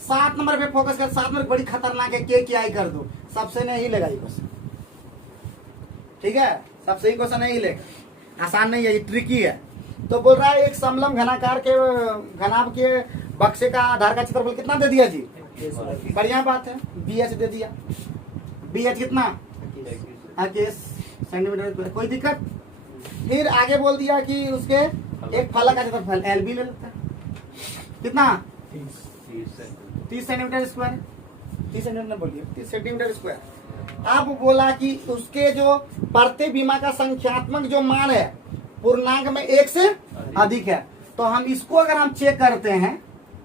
7 नंबर पे फोकस कर। 7 नंबर बड़ी खतरनाक है, के आई कर दो, सबसे नहीं लेगा ये क्वेश्चन। ठीक है, सबसे ही क्वेश्चन नहीं लेगा, आसान नहीं है, ये ट्रिकी है। तो बोल रहा है एक समलम घनाकार के घनाभ के बक्से का आधार का क्षेत्रफल कितना दे दिया जी? बढ़िया बात है, BH दे दिया। BH कितना? 21 सेंटीमीटर। कोई दिक्कत? फिर आगे बोल दिया कि उसके एक फलक का क्षेत्रफल LB ले लेते हैं। कितना? 30 सेंटीमीटर स्क्वायर। 30 सेंटीमीटर बोलिए, 30 सेंटीमीटर स्क्वायर। अब बोला कि उसके जो प्रति बीमा का संख्यात्मक जो मान है पूर्णांक में 1 से अधिक है। तो हम इसको अगर हम चेक करते हैं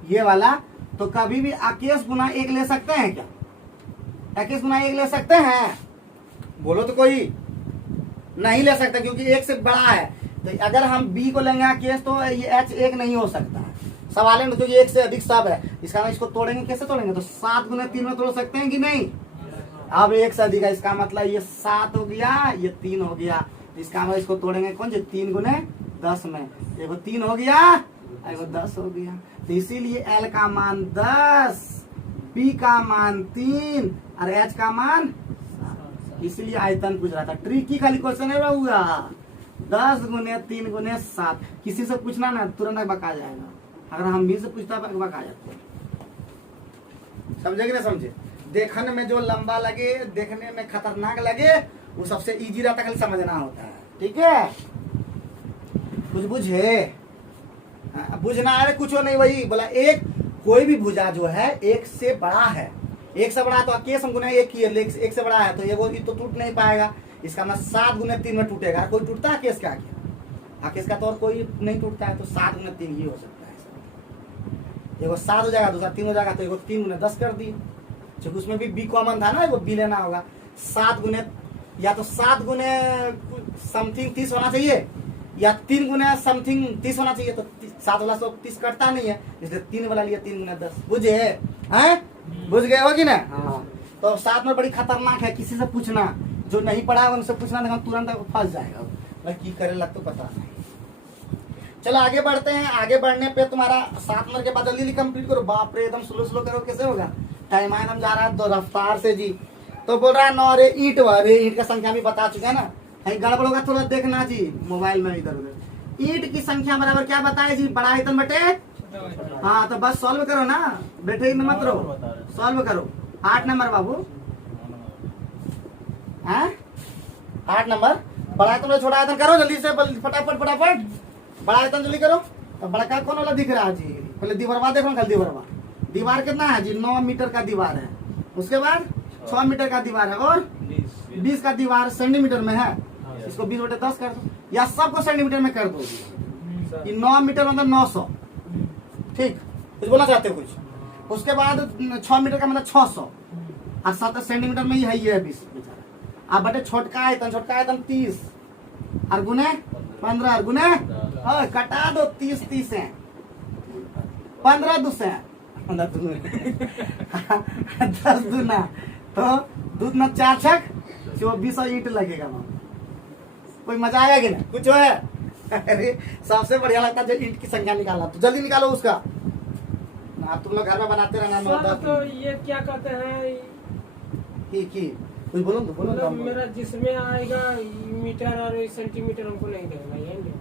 ये वाला, तो कभी भी 21 गुना 1 ले सकते हैं क्या? 21 गुना 1 ले सकते हैं? बोलो तो कोई नहीं ले सकता, क्योंकि 1 से बड़ा है। तो अगर हम B को लेंगे 21 तो ये H 1 नहीं हो सकता है। सवाल है ना, क्योंकि 1 से अधिक सब है, इसका कारण इसको तोड़ेंगे, कैसे तोड़ेंगे? तो 7 गुना 3 में तोड़ सकते हैं कि नहीं? अब 1 से अधिक है, इसका मतलब ये 7 हो गया, ये 3 हो गया। इसका मतलब इसको तोड़ेंगे कौन से? 3 गुने 10 में, एगो 3 हो गया, एगो 10 हो गया। तो इसीलिए L का मान 10, B का मान 3 और H का मान, इसलिए आयतन पूछ रहा था। ट्रिकी खाली क्वेश्चन है हुआ 10 गुने 3 गुने 7। किसी से पूछना ना तुरंत बका जाएगा, अगर हम भी से पूछता बका जाता। समझे कि ना समझे? देखने में जो लंबा लगे, देखने में खतरनाक लगे, वो सबसे इजी रहता है, खाली समझना होता है। ठीक है, कुछ बुझे? बुझना है कुछ नहीं। वही बोला, एक कोई भी भुजा जो है 1 से बड़ा है, 1 से बड़ा, तो अकेस हम गुना 1 किए, 1 से बड़ा है तो ये तो टूट नहीं पाएगा। इसका मतलब 7 गुने 3 में टूटेगा। कोई टूटता है केस का? क्या केस का तो और कोई नहीं टूटता है, तो 7 गुने 3 ही हो सकता है। एगो 7 हो जाएगा, दूसरा 3 हो जाएगा, तो एगो 3 गुने 10 कर दिए। उसमें भी B कॉमन था ना, एगो B लेना होगा। 7 गुने, या तो 7 गुने समथिंग 30 होना चाहिए, या 3 गुना समथिंग 30 होना चाहिए। तो 7 वाला 30 कटता नहीं है, इसलिए 3 वाला लिया, 3 गुना 10। बुझे हैं? बुझ गए हो कि ना? हाँ। तो 7 में बड़ी खतरनाक है, किसी से पूछना, जो नहीं पढ़ा है उनसे पूछना, देखो तुरंत फंस जाएगा, भाई की करे लग तो पता नहीं। चलो आगे बढ़ते हैं। आगे बढ़ने पे तुम्हारा 7 नंबर के बाद जल्दी कंप्लीट करो। बाप रे, एकदम स्लो स्लो करो, कैसे होगा? टाइम आए हम जा रहा है तो रफ्तार से जी। तो बोल रहा है 9 रे ईंट, रे ईंट का संख्या भी बता चुका है ना, कहीं गड़बड़ होगा थोड़ा देखना जी मोबाइल में इधर उधर। ईंट की संख्या बराबर क्या बताए जी? बड़ा आयतन बटे। हाँ तो बस सॉल्व करो ना, बेटे ही मत रहो, सॉल्व करो। 8 नंबर बाबू, 8 नंबर। बड़ा आयतन छोटा आयतन करो जल्दी से, फटाफट फटाफट। बड़ा आयतन जल्दी करो। तो बड़का कौन वाला दिख रहा है जी? पहले दीवारवा देखो, कल दीवारवा। दीवार कितना है जी? 9 मीटर का दीवार है। उसके बाद 6 मीटर का दीवार है, और 20 का दीवार सेंटीमीटर में है। इसको 20/10 कर दो, या सबको सेंटीमीटर में कर दो। ये 9 मीटर मतलब 900। ठीक, कुछ बोलना चाहते हो कुछ? उसके बाद 6 मीटर का मतलब 600, और 7 सेंटीमीटर में ही है ये 20 बेचारा। अब बटे छोटका आयतन 30, और गुने 15, और गुने कटा दो 30 है, 15 दूसरे 10 दूना, तो दूध में 4 छक 24 ईंट लगेगा। कोई मजा आया कि नहीं? कुछ है? अरे सबसे बढ़िया लगता है जो ईंट की संख्या निकालना। तो जल्दी निकालो उसका, ना तुम लोग घर में बनाते रहना। सर तो ये क्या कहते हैं की कुछ बोलो तो बोलो। मतलब मेरा जिसमें आएगा मीटर और सेंटीमीटर हमको नहीं देगा, ये नहीं।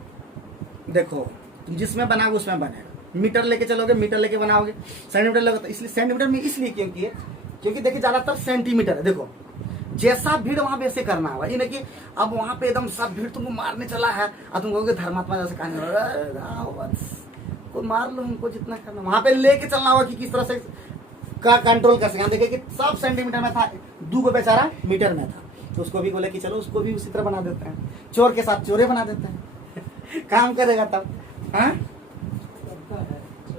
देखो तुम जिसमें बनाओगे उसमें बनेगा। मीटर लेके चलोगे, मीटर लेके बनाओगे, सेंटीमीटर लोगे तो इसलिए सेंटीमीटर में इसलिए क्योंकि देखिए ज्यादातर सेंटीमीटर है। देखो जैसा भीड़ वहां वैसे करना होगा, ये नहीं कि अब वहां पे एकदम सब भीड़ तुमको मारने चला है और तुम कहोगे धर्मात्मा जैसे कहने को मार लो, उनको जितना करना वहां पे लेके चलना होगा कि किस तरह से का कंट्रोल कर सके। देखिए कि सब सेंटीमीटर में था, 2 को बेचारा मीटर में था, तो उसको भी बोले कि चलो उसको भी उसी तरह बना देते हैं, चोर के साथ चोरे बना देते हैं। काम करेगा तब। हाँ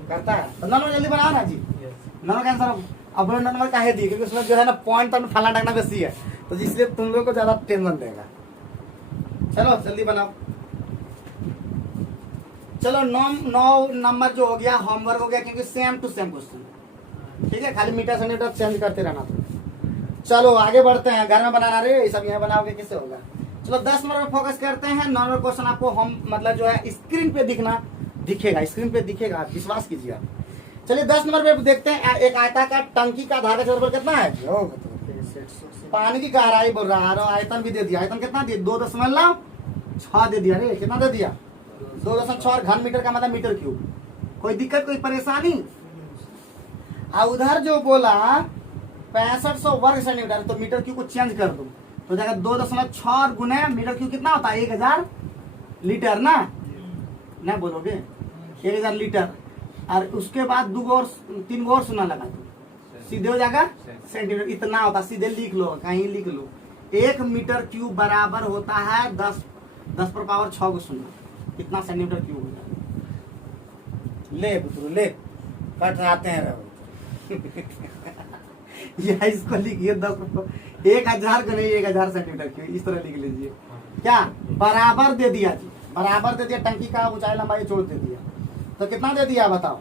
करता है। तो नंबर जल्दी बनाओ ना जी। नंबर का आंसर अब नंबर काहे दी? क्योंकि उसमें जो है ना पॉइंट तो फला डालना बेसी है, तो इसलिए तुम लोग को ज्यादा टेंशन देगा। चलो जल्दी बनाओ। चलो 9 नंबर जो हो गया होमवर्क हो गया, क्योंकि सेम टू सेम क्वेश्चन। ठीक है, खाली मीटर सेंटीमीटर चेंज करते रहना। तो चलो आगे बढ़ते हैं। घर में बनाना रे, ये सब यहाँ बनाओगे कैसे होगा? चलो 10 नंबर पे फोकस करते हैं। 9 नंबर क्वेश्चन आपको हम मतलब जो है स्क्रीन पे दिखेगा, स्क्रीन पे दिखेगा, विश्वास कीजिए। चलिए 10 नंबर पे देखते हैं। एक आयताकार टंकी का धारा क्षेत्रफल कितना है? पानी की गहराई बोल रहा है, आयतन भी दे दिया। आयतन कितना दिया? 2.6 दे दिया रे। कितना दे दिया? 2.6 घन मीटर का मतलब मीटर क्यूब। कोई दिक्कत, कोई परेशानी? और उधर जो बोला 6500 वर्ग सेंटीमीटर, तो मीटर क्यूब को चेंज कर दो तो जाएगा 2.6 गुने मीटर क्यूब कितना होता है? 1000 लीटर ना बोलोगे 1000 लीटर। और उसके बाद 3 गो और सुना लगा दो, सीधे हो जाएगा सेंटीमीटर। इतना होता, सीधे लिख लो, कहीं लिख लो। 1 मीटर क्यूब बराबर होता है 10 पर पावर 6 को सुना, कितना सेंटीमीटर क्यूब हो जाएगा? ले बुतरू ले, कट आते हैं रहो। या इसको लिखिए 1000 का नहीं 1000 सेंटीमीटर क्यूब, इस तरह लिख लीजिए। क्या बराबर दे दिया जी? बराबर दे दिया, टंकी का ऊंचाई लंबाई जोड़ दे दिया, तो कितना दे दिया बताओ?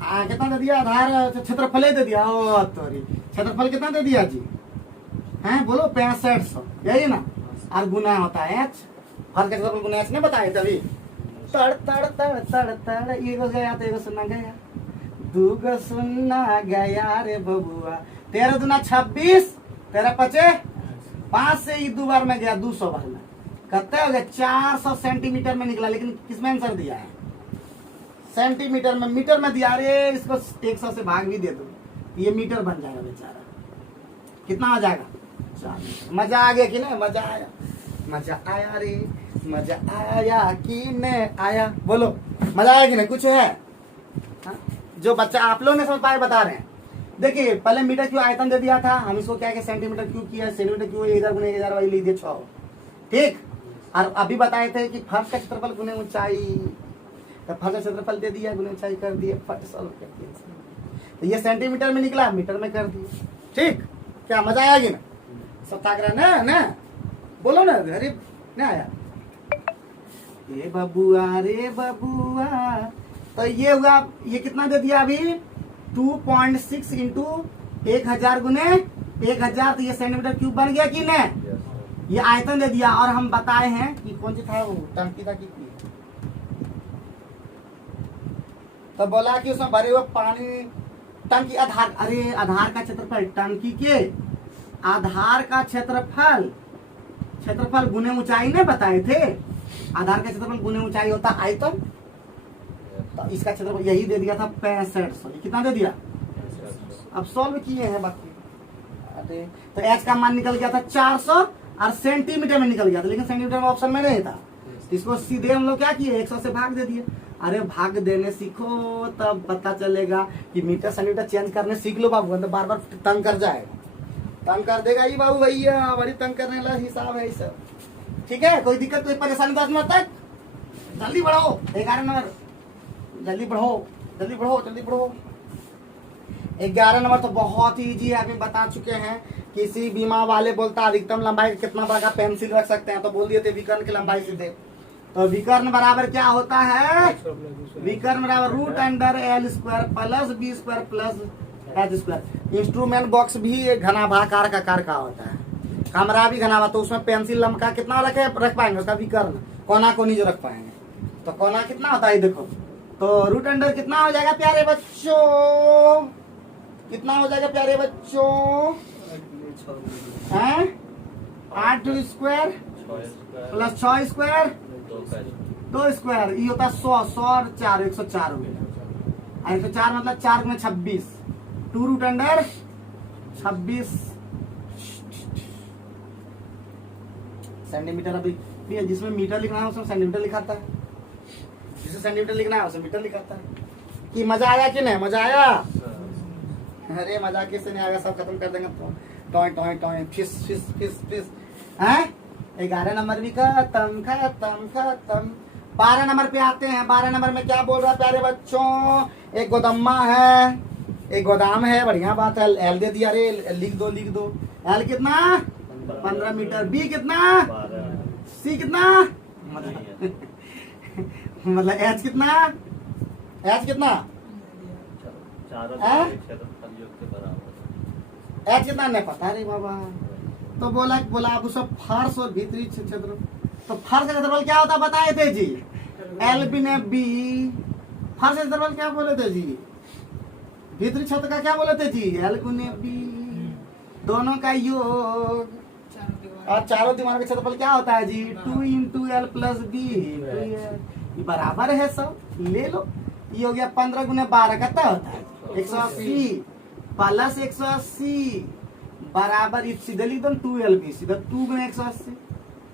कितना दे दिया? आधार क्षेत्रफल दे दिया। ओ तोरी, क्षेत्रफल कितना दे दिया जी? हैं बोलो 6500, यही ना। और गुना होता है एच, हर का क्षेत्रफल गुना एच नहीं बताए तभी। तड़ तड़ तड़ तड़ तड़, एगो गया तो एगो सुना गया, 2 गो सुना गया रे बबुआ। 13 दूना 26, 13 पचे 5 से ही 2 बार में गया, 200 बार में कितना हो गया? 400 सेंटीमीटर में निकला। लेकिन किसमें आंसर दिया है? सेंटीमीटर में। मीटर में दिया रे, इसको 100 से भाग भी दे दो, ये मीटर बन जाएगा बेचारा। कितना आ जाएगा? 40। मजा आ गया कि नहीं? मजा आया, मजा आया रे, मजा आया कि नहीं आया? बोलो मजा आया कि नहीं? कुछ है? हाँ? जो बच्चा आप लोग ने समझ पाए बता रहे हैं। देखिए पहले मीटर क्यूब आयतन दे दिया था, हम इसको क्या सेंटीमीटर क्यूब किया। सेंटीमीटर क्यूब 1000 गुने 1000 वाली लिख दिए 6। ठीक, और अभी बताए थे कि फर्श का क्षेत्रफल गुने ऊंचाई, तो फर्श का क्षेत्रफल दे दिया, गुने ऊंचाई कर दिए, फट सॉल्व कर दिया। तो ये सेंटीमीटर में निकला, मीटर में कर दिए। ठीक, क्या मजा आएगी ना? सब ताक रहा ना बोलो ना, अरे नहीं आया? ए बबुआ रे बबुआ, तो ये हुआ, ये कितना दे दिया अभी 2.6 इंटू 1000 गुने 1000, तो ये सेंटीमीटर क्यूब बन गया कि नहीं? ये आयतन दे दिया। और हम बताए हैं कि कौन सी था वो टंकी था कितनी, तो बोला कि उसमें भरे हुए पानी टंकी आधार, अरे आधार का क्षेत्रफल, टंकी के आधार का क्षेत्रफल, क्षेत्रफल गुने ऊंचाई ने बताए थे। आधार का क्षेत्रफल गुने ऊंचाई होता आयतन, तो इसका क्षेत्रफल यही दे दिया था 6500। कितना दे दिया? अब सॉल्व किए हैं बाकी। अरे तो एच का मान निकल गया था 400 और सेंटीमीटर में निकल गया था, लेकिन सेंटीमीटर में ऑप्शन में नहीं था। तो इसको सीधे हम लोग क्या किए, 100 से भाग दे दिए। अरे भाग देने सीखो तब पता चलेगा कि मीटर सेंटीमीटर चेंज करने सीख लो बाबू, तो बार बार तंग कर जाएगा, तंग कर देगा ये बाबू भैया, बड़ी तंग करने वाला हिसाब है सब। ठीक है, कोई दिक्कत कोई परेशानी 10 मिनट तक। जल्दी बढ़ो, 11 नंबर, जल्दी बढ़ो जल्दी बढ़ो जल्दी बढ़ो। 11 नंबर तो बहुत ही इजी है, अभी बता चुके हैं। किसी बीमा वाले बोलता अधिकतम लंबाई कितना बड़ा का पेंसिल रख सकते हैं, तो बोल दिए थे विकर्ण की लंबाई सीधे। तो विकर्ण बराबर क्या होता है? विकर्ण बराबर root under L square plus B square plus H square. Instrument box भी घनाभाकार का आकार का होता है, कमरा भी घनाभा, तो उसमें पेंसिल लंबा कितना रख पाएंगे, उसका विकर्ण कोना कोनी जो रख पाएंगे। तो कोना कितना होता है देखो, तो रूट अंडर कितना हो जाएगा प्यारे बच्चों, कितना हो जाएगा प्यारे बच्चों? 8 स्क्वायर प्लस 6 स्क्वायर 2 स्क्वायर, ये होता है 100 और 4 104 हो गया। 104 मतलब 4 में 26, 2 रूट अंडर 26 सेंटीमीटर। अभी जिसमें मीटर लिखना है उसमें सेंटीमीटर लिखाता है, जिसे सेंटीमीटर लिखना है उसमें मीटर लिखाता है। कि मजा आया कि नहीं? मजा आया? अरे मजा किससे नहीं आएगा, सब खत्म कर देंगे तो टॉय टॉय टॉय फिस फिस फिस फिस हैं। 11 नंबर भी खत्म खत्म खत्म। 12 नंबर पे आते हैं। 12 नंबर में क्या बोल रहा है प्यारे बच्चों? एक गोदम्मा है, एक गोदाम है, बढ़िया बात है। एल दे दिया, अरे लिख दो लिख दो। एल कितना? 15 मीटर। बी कितना? सी कितना? मतलब एच कितना? एच कितना? एच कितना नहीं पता रे बाबा। तो बोला आप उसका फर्श और भीतरी क्षेत्र, तो फर्श का क्षेत्रफल क्या होता बताए थे जी? एल बी ने बी। फर्श का क्षेत्रफल क्या बोले थे जी? भीतरी क्षेत्र का क्या बोले थे जी? एल गुने बी, दोनों का योग। और चारों दीवारों का क्षेत्रफल क्या होता है जी? 2 इंटू एल प्लस बी, बराबर है सब, ले लो। ये हो गया 15 गुने 12 कितना होता है? 180 प्लस 180 बराबर, सीधे लिख दो 2LB, सीधा 2 गुने 180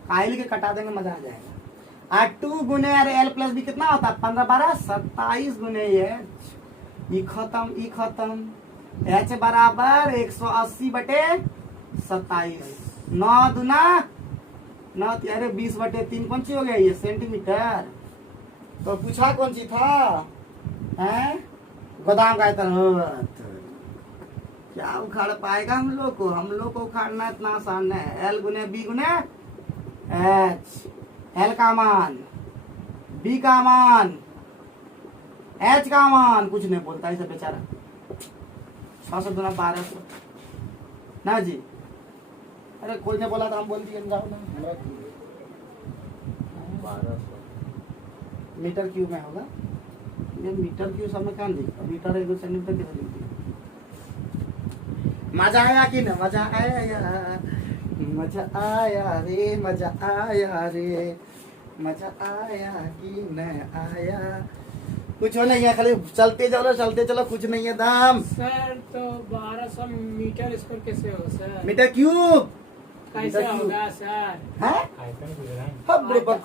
काइल के कटा देंगे, मजा आ जाएगा। और 2 गुने एल प्लस बी कितना होता है? 15 12 27 गुने एच, ई खत्म। एच बराबर 180 बटे 27, 9 दूना 9 अरे 20 बटे 3 कौन सी हो गया? ये सेंटीमीटर। तो पूछा कौन सी था? हैं? गोदाम का आयतन। क्या उखाड़ पाएगा हम लोग को? हम लोग को उखाड़ना इतना आसान है। एल गुने बी गुने एच, एल का मान, बी का मान, एच का मान कुछ नहीं बोलता है सब बेचारा। 600 गुना 1200 ना जी। अरे कोई ने बोला था, हम बोल दिए जाओ ना। 1200 मीटर क्यूब में होगा। ये मीटर क्यूब सब में क्या लिखा? मीटर 1 सेंटीमीटर कितना लिख दिया? मजा आया कि ना? मजा आया, मजा आया रे, मजा आया रे, मजा आया कि न आया? कुछ हो नहीं है, खाली चलते चलो, कुछ नहीं है दाम। सर तो 1200 मीटर स्क्वायर कैसे हो सर? मीटर क्यूब कैसे होगा सर?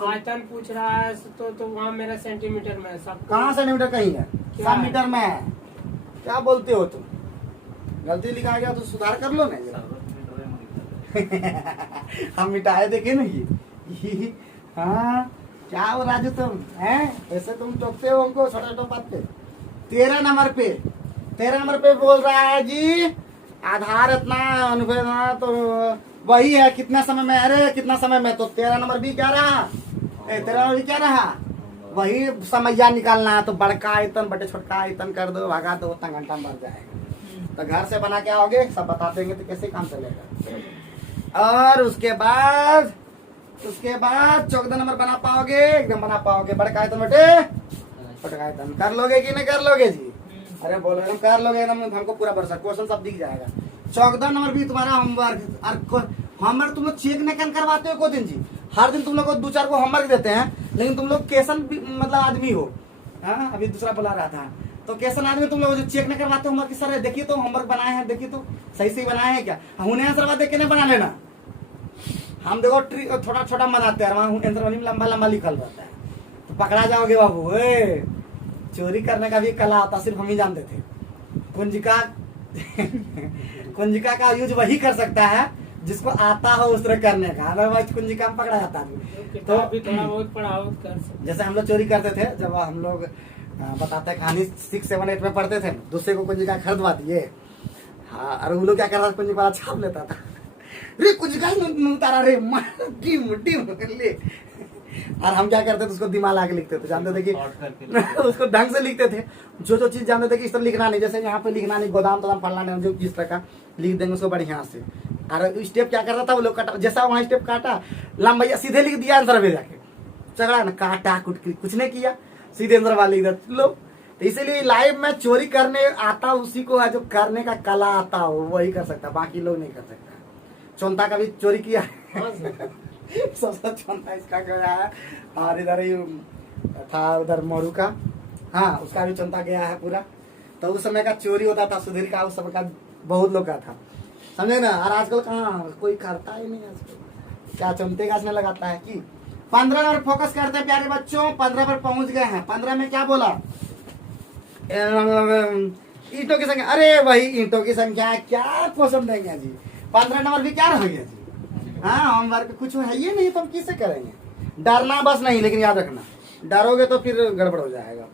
आयतन पूछ रहा है तो वहाँ मेरा सेंटीमीटर में सब। कहाँ सेंटीमीटर कहीं है? क्या? 7 मीटर में है। क्या बोलते हो तुम? गलती लिखा गया तो सुधार कर लो ना। हम मिटाए देखे ना ये। हाँ क्या हो राजू तुम हैं? ऐसे तुम टोकते हो हमको छोटे छोटे बात पे। 13 नंबर पे बोल रहा है जी आधार इतना अनुप्रयोग तो वही है कितना समय में, अरे कितना समय में, तो 13 नंबर भी क्या रहा, 13 नंबर भी क्या रहा, वही समैया निकालना है। तो बड़का आयतन बटे छोटका आयतन कर दो, भगा दो, उतना घंटा में बढ़ जाएगा। तो घर से बना के आओगे, सब बता देंगे तो कैसे काम चलेगा। और उसके बाद 14 नंबर बना पाओगे, एकदम बना पाओगे। बड़का आयतन बटे छोटका आयतन कर लोगे कि नहीं कर लोगे जी? अरे बोलो एकदम कर लोगे एकदम, हमको पूरा भरोसा, क्वेश्चन सब दिख जाएगा। 14 नंबर भी तुम्हारा होमवर्क, होमवर्क तुम लोग चेक नहीं करवाते हो को दिन जी, हर दिन तुम लोग को 2-4 को होमवर्क देते हैं, लेकिन तुम लोग केसन मतलब आदमी हो। हाँ अभी दूसरा बुला रहा था, तो केसन आदमी तुम लोग जो चेक नहीं करवाते होमवर्क, सर देखिए तो होमवर्क बनाए हैं, देखिए तो सही से बनाए हैं क्या, उन्हें आंसर देख के नहीं बना लेना। हम देखो छोटा छोटा बनाते हैं, आंसर लंबा लंबा लिखल रहता है, तो पकड़ा जाओगे बाबू। चोरी करने का भी कला आता, सिर्फ हम ही जानते थे। कुंजिका का यूज वही कर सकता है जिसको आता हो उस तरह करने का, अदरवाइज कुंजिका में पकड़ा जाता है। तो अभी थोड़ा बहुत पढ़ाओ कर सकते। जैसे हम लोग चोरी करते थे, जब हम लोग बताते हैं कहानी 6, 7, 8 में पढ़ते थे, दूसरे को कुंजिका खरीदवा दिए। हाँ, और वो लोग क्या करता था, कुंजिका छाप लेता था, रे कुंजिका उतारा रे ले। और हम क्या करते थे, उसको दिमाग आके लिखते थे, जानते थे कि उसको ढंग से लिखते थे, जो चीज जानते थे कि इस तरह लिखना नहीं, जैसे यहाँ पे लिखना नहीं, गोदाम तोदाम फलना नहीं, जो जिस तरह का लिख देंगे उसको बढ़िया से। और स्टेप क्या करता था वो लोग, काटा, जैसा वहाँ स्टेप काटा, लंबा सीधे लिख दिया आंसर में जाके, झगड़ा ना, काटा कुछ नहीं किया, सीधे आंसर वाले लिख दिया लो। तो इसीलिए लाइव में चोरी करने आता उसी को है जो करने का कला आता हो, वही कर सकता, बाकी लोग नहीं कर सकता। चौंता का भी चोरी किया सबसे चौंता इसका गया है, और इधर ही था उधर मोरू का, हाँ उसका भी चौंता गया है पूरा। तो उस समय का चोरी होता था, सुधीर का उस समय का बहुत लोग का था, समझे ना। और आजकल कहाँ कोई करता ही नहीं आजकल, क्या चौंते का इसमें लगाता है कि 15 नंबर फोकस करते हैं प्यारे बच्चों, 15 पर पहुंच गए हैं। 15 में क्या बोला, ईंटों की संख्या, अरे वही ईंटों की संख्या, क्या क्वेश्चन देंगे जी। 15 नंबर भी क्या रह गया जी, हाँ होमवर्क कुछ है ये नहीं, तो हम किससे करेंगे। डरना बस नहीं, लेकिन याद रखना, डरोगे तो फिर गड़बड़ हो जाएगा।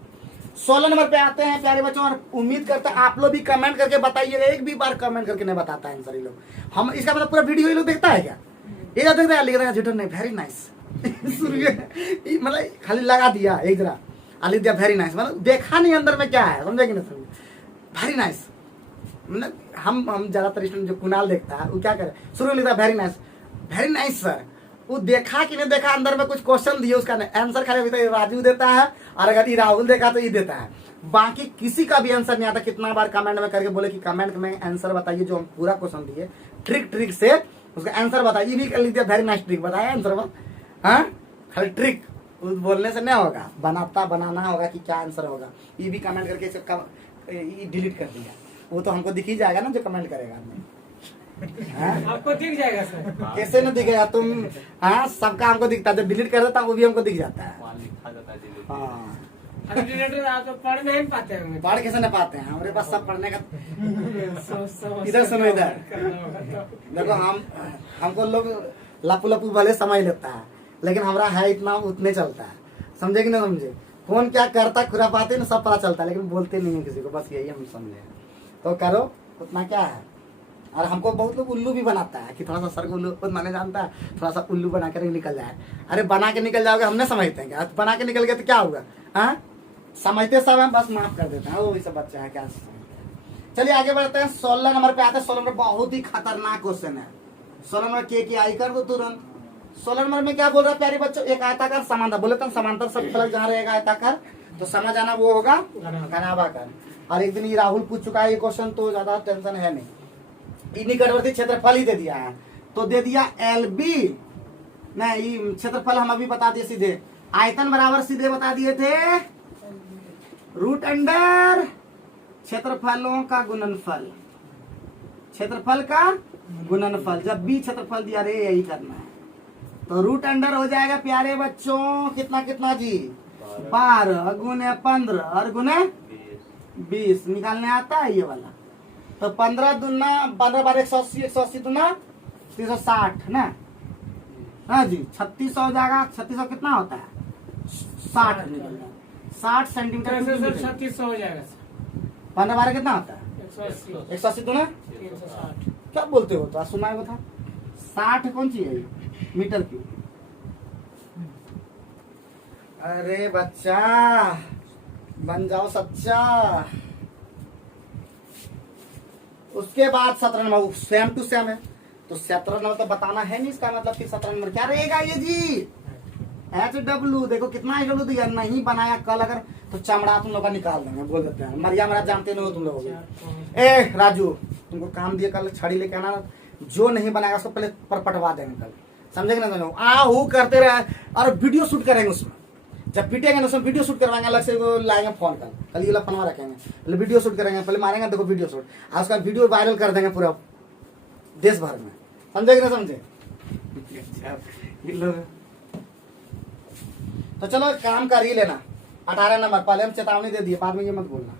16 नंबर पे आते हैं प्यारे बच्चों, और उम्मीद करते हैं आप लोग भी कमेंट करके बताइएगा। एक भी बार कमेंट करके नहीं बताता है आंसर ये लोग, हम इसका मतलब पूरा वीडियो ये लोग देखता है क्या, ये देखता है लिख रहा है झूठा नहीं, वेरी नाइस मतलब खाली लगा दिया एक जरा लिख दिया वेरी नाइस, मतलब देखा नहीं अंदर में क्या है, समझे कि नहीं समझे, वेरी नाइस। मतलब हम ज्यादातर स्टूडेंट जो कुणाल देखता है वो क्या करे, शुरू में लिखता है वेरी नाइस सर, वो देखा कि नहीं देखा, अंदर में कुछ क्वेश्चन दिए, उसका आंसर खाली अभी तक राजू देता है, और अगर ये राहुल देखा तो ये देता है, बाकी किसी का भी आंसर नहीं आता। कितना बार कमेंट में करके बोले कि कमेंट में आंसर बताइए, जो हम पूरा क्वेश्चन दिए ट्रिक से उसका आंसर बताइए, भी कर लीजिए वेरी नाइस ट्रिक बताया आंसर, हाँ खाली ट्रिक बोलने से नहीं होगा, बनाना होगा कि क्या आंसर होगा। ये भी कमेंट करके डिलीट कर दिया, वो तो हमको दिख ही जाएगा ना जो कमेंट करेगा। आपको दिख जाएगा सर, कैसे न दिखेगा तुम, हाँ सबका हमको दिखता है, जब डिलीट कर देता वो भी हमको दिख जाता है। हाँ आप तो पढ़ नहीं पाते होंगे, पढ़ कैसे न पाते हैं, हमारे पास सब पढ़ने का इधर सुनो, इधर देखो, हमको लोग लपू भले समझ लेता है, लेकिन हमारा है इतना उतने चलता है, समझे कि नहीं समझे। कौन क्या करता खुरापाते ना सब पता चलता है, लेकिन बोलते नहीं है किसी को, बस यही हम समझे। तो करो उतना क्या है। और हमको बहुत लोग उल्लू भी बनाता है कि थोड़ा सा सर को उल्लू खुद माने जानता है, थोड़ा सा उल्लू बना कर निकल जाए। अरे बना के निकल जाओगे, हमने समझते हैं क्या, बना के निकल गए तो क्या होगा, हाँ समझते सब हम बस माफ कर देते हैं, वो सब बच्चा है क्या। चलिए आगे बढ़ते हैं, 16 नंबर पे आते हैं। 16 नंबर बहुत ही खतरनाक क्वेश्चन है। 16 नंबर के आई कर दो तुरंत। 16 नंबर में क्या बोल रहा है प्यारे बच्चों, एक आयताकार समांतर, बोले तो समांतर सब फलक जहाँ रहेगा आयताकार, तो समझ आना वो होगा घनाभाकर। और एक दिन ये राहुल पूछ चुका है ये क्वेश्चन, तो ज्यादा टेंशन है नहीं। निकटवर्ती क्षेत्रफल ही दे दिया है, तो दे दिया LB, नहीं क्षेत्रफल हम अभी बता दिए सीधे, आयतन बराबर सीधे बता दिए थे रूट अंडर क्षेत्रफलों का गुणनफल, क्षेत्रफल का गुणनफल। जब भी क्षेत्रफल दिया रे यही करना है, तो रूट अंडर हो जाएगा प्यारे बच्चों कितना कितना जी, 12 गुने 15 और गुने 20 निकालने आता है ये वाला। तो 15 दूना 15 बार 180, 180 दूना 360 ना, हाँ जी 3600 हो जाएगा। 3600 कितना होता है 60 निकलना, 60 सेंटीमीटर 3600 हो जाएगा। 15 बार कितना होता है 180 दूना 360 क्या बोलते हो, तो सुना है था 60 कौन सी है मीटर क्यूब। अरे बच्चा बन जाओ सच्चा। उसके बाद 17 नंबर सेम टू सेम है, तो 17 नंबर तो बताना है नहीं, इसका मतलब कि 17 नंबर क्या रहेगा ये जी HW। देखो कितना HW दिया, नहीं बनाया कल अगर तो चमड़ा तुम लोग का निकाल देंगे, बोल देते हैं। मरिया मरा जानते नहीं हो तुम लोग। ए राजू तुमको काम दिया कल, छड़ी लेके आना, जो नहीं बनाएगा उसको पहले पटवा देंगे कल, समझेंगे ना। समझो आहू करते रहे और वीडियो शूट करेंगे उसमें, जब पीटेंगे ना उसमें वीडियो शूट करवाएंगे, अलग से वो लाएंगे फोन कल ये वाला फनवा रखेंगे, पहले वीडियो शूट करेंगे, पहले मारेंगे देखो वीडियो शूट, और उसका वीडियो वायरल कर देंगे पूरा देश भर में, समझे कि ना समझे। तो चलो काम कर ही लेना। 18 नंबर पहले हम चेतावनी दे दिए, बाद में ये मत बोलना।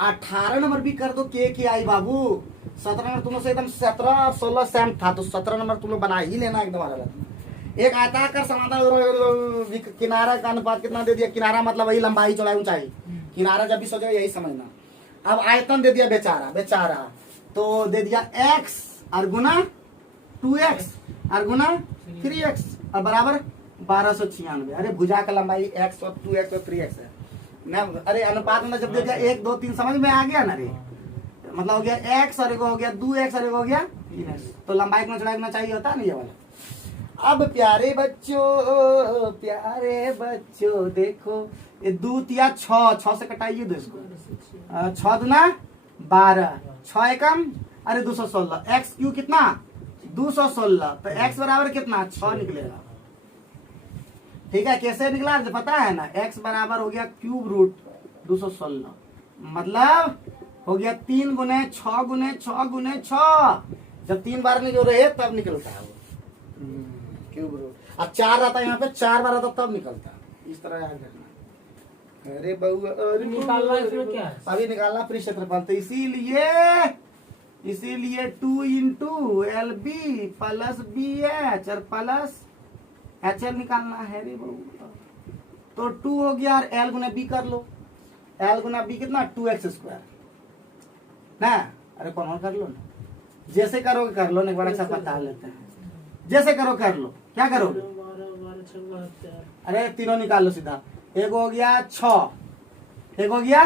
18 नंबर भी कर दो के आई बाबू। 17 नंबर तुम लोग से एकदम 17 और 16 सेम था, तो 17 नंबर तुम लोग बना ही लेना एकदम अलग। एक आयताकार समांतर किनारा का अनुपात कितना दे दिया, किनारा मतलब वही लंबाई चौड़ाई ऊंचाई, किनारा जब भी सोचो यही समझना। अब आयतन दे दिया बेचारा तो दे दिया x और गुना 2x और गुना 3x और बराबर 1296। अरे भुजा का लंबाई x और 2x और 3x है ना। अरे अनुपात में जब दे दिया 1 2 3 समझ में आ गया ना रे, मतलब हो गया x और एक हो गया 2x और एक हो गया 3x, तो लंबाई कितना चौड़ाई कितना चाहिए होता है ना ये वाला। अब प्यारे बच्चों देखो ये 2 तिया 6 से कटाइए दो इसको, 6 दूना 12, 6 एकम अरे 216, x क्यू कितना 216, तो x बराबर कितना 6 निकलेगा। ठीक है, कैसे निकला पता है ना, x बराबर हो गया क्यूब रूट 216, मतलब हो गया 3 गुने 6 गुने 6 गुने 6, जब 3 बार नहीं जो रहे तब निकलता है वो क्यूब रूट। अब 4 रहता है यहाँ पे, 4 बार आता तब निकलता है, इस तरह याद रखना। अरे बउआ निकालना इसमें क्या है, अभी निकालना पृष्ठ क्षेत्रफल, तो इसीलिए 2 इंटू LB प्लस BH और प्लस HL निकालना है रे बउआ। तो 2 हो गया और L गुना B कर लो, L गुना B कितना 2x² ना। अरे कौन और कर लो ना, जैसे करोगे कर लो, एक बार अच्छा बता लेते हैं, जैसे करो कर लो। क्या करोगे, अरे तीनों निकाल लो सीधा, एक हो गया 6, एक हो गया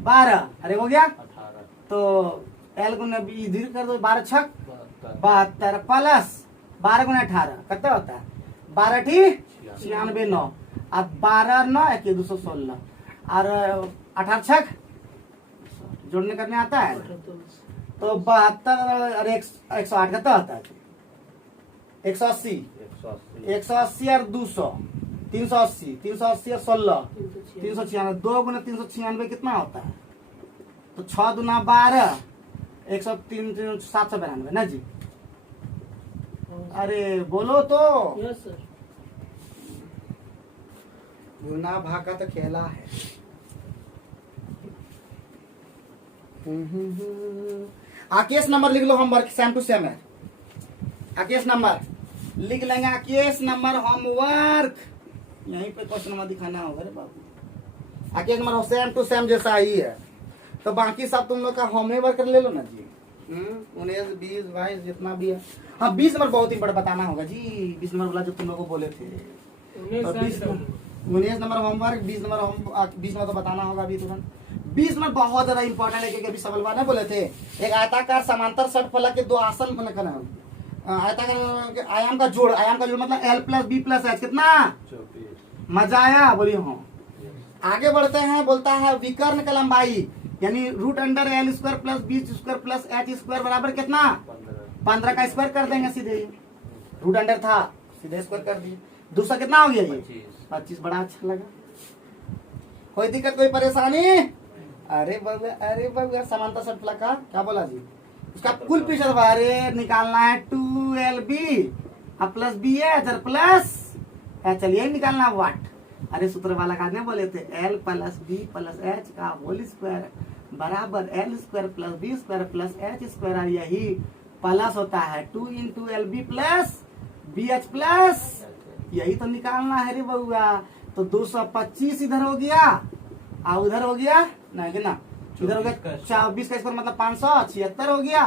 12 अरे हो गया 18, तो L गुना B इधर कर दो, 12 छक 72 प्लस 12 गुना 18 कितना होता है 12 ठीक 96 9, अब 12 9 1 216 और 18 छक जोड़ने करने आता है, तो 72 और 108 कितना होता है 180 और 200 380 और 16 396, 2 गुना 396 कितना होता है, तो 6 दूना 12 103 792 ना जी। अरे बोलो तो, यस सर। गुना भाग का तो खेला है। आकेश नंबर लिख लो, होमवर्क सेम टू सेम है। आकेश नंबर लिख लेंगे, आकेश नंबर होमवर्क यहीं पे क्वेश्चन नंबर दिखाना होगा रे बाबू। Aakesh number same to same जैसा ही है, तो बाकी सब तुम लोग का होमवर्क ले लो ना जी। 19 20 22 जितना भी है। हाँ 20 नंबर बहुत ही बड़ा बताना होगा जी, 20 नंबर वाला जो तुम लोग को बोले थे, 19 नंबर होमवर्क, 20 नंबर तो बताना होगा अभी तुरंत। 20 नंबर बहुत ज्यादा इंपॉर्टेंट है, क्योंकि अभी सवाल ने बोले थे एक आयताकार समांतर षटफलक के 2 आसन बना, आयताकार आयाम का जोड़ मतलब L plus B plus H कितना 24। मजा आया बोलिए। हाँ आगे बढ़ते हैं, बोलता है विकर्ण का लंबाई यानी √L² plus B² plus H² बराबर कितना 15 का स्क्वायर कर देंगे सीधे, √अंडर था सीधे स्क्वायर कर दिए, दूसरा कितना हो गया ये 25। बड़ा अच्छा लगा, कोई दिक्कत कोई परेशानी। अरे बाबू समांतर षटफलक का क्या बोला जी, उसका कुल पृष्ठफल अरे निकालना है 2LB प्लस BH और प्लस चलिए निकालना वाट। अरे सूत्र वाला का बोले थे L plus B plus H का होल स्क्वायर बराबर L² plus B² plus H², और यही प्लस होता है 2 into LB plus BH plus, यही तो निकालना है रे बउआ। तो 225 इधर हो गया और उधर हो गया ना, इधर हो गया 24 का स्क्वायर मतलब 576 हो गया,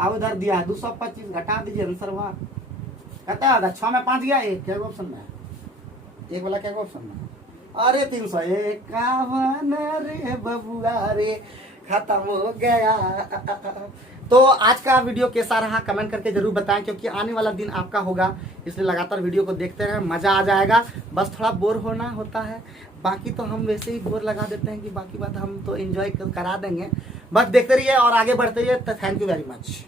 अब उधर दिया है 225, घटा दीजिए आंसर हुआ कहता है 6 में 5 गया, एक क्या ऑप्शन में है, एक वाला क्या ऑप्शन में है? अरे 351 रे बबुआ रे, खत्म हो गया। तो आज का वीडियो कैसा रहा कमेंट करके जरूर बताएं, क्योंकि आने वाला दिन आपका होगा, इसलिए लगातार वीडियो को देखते रहें, मजा आ जाएगा। बस थोड़ा बोर होना होता है, बाकी तो हम वैसे ही बोर लगा देते हैं कि बाकी बात हम तो एंजॉय करा देंगे। बस देखते रहिए और आगे बढ़ते रहिए। Thank you very much.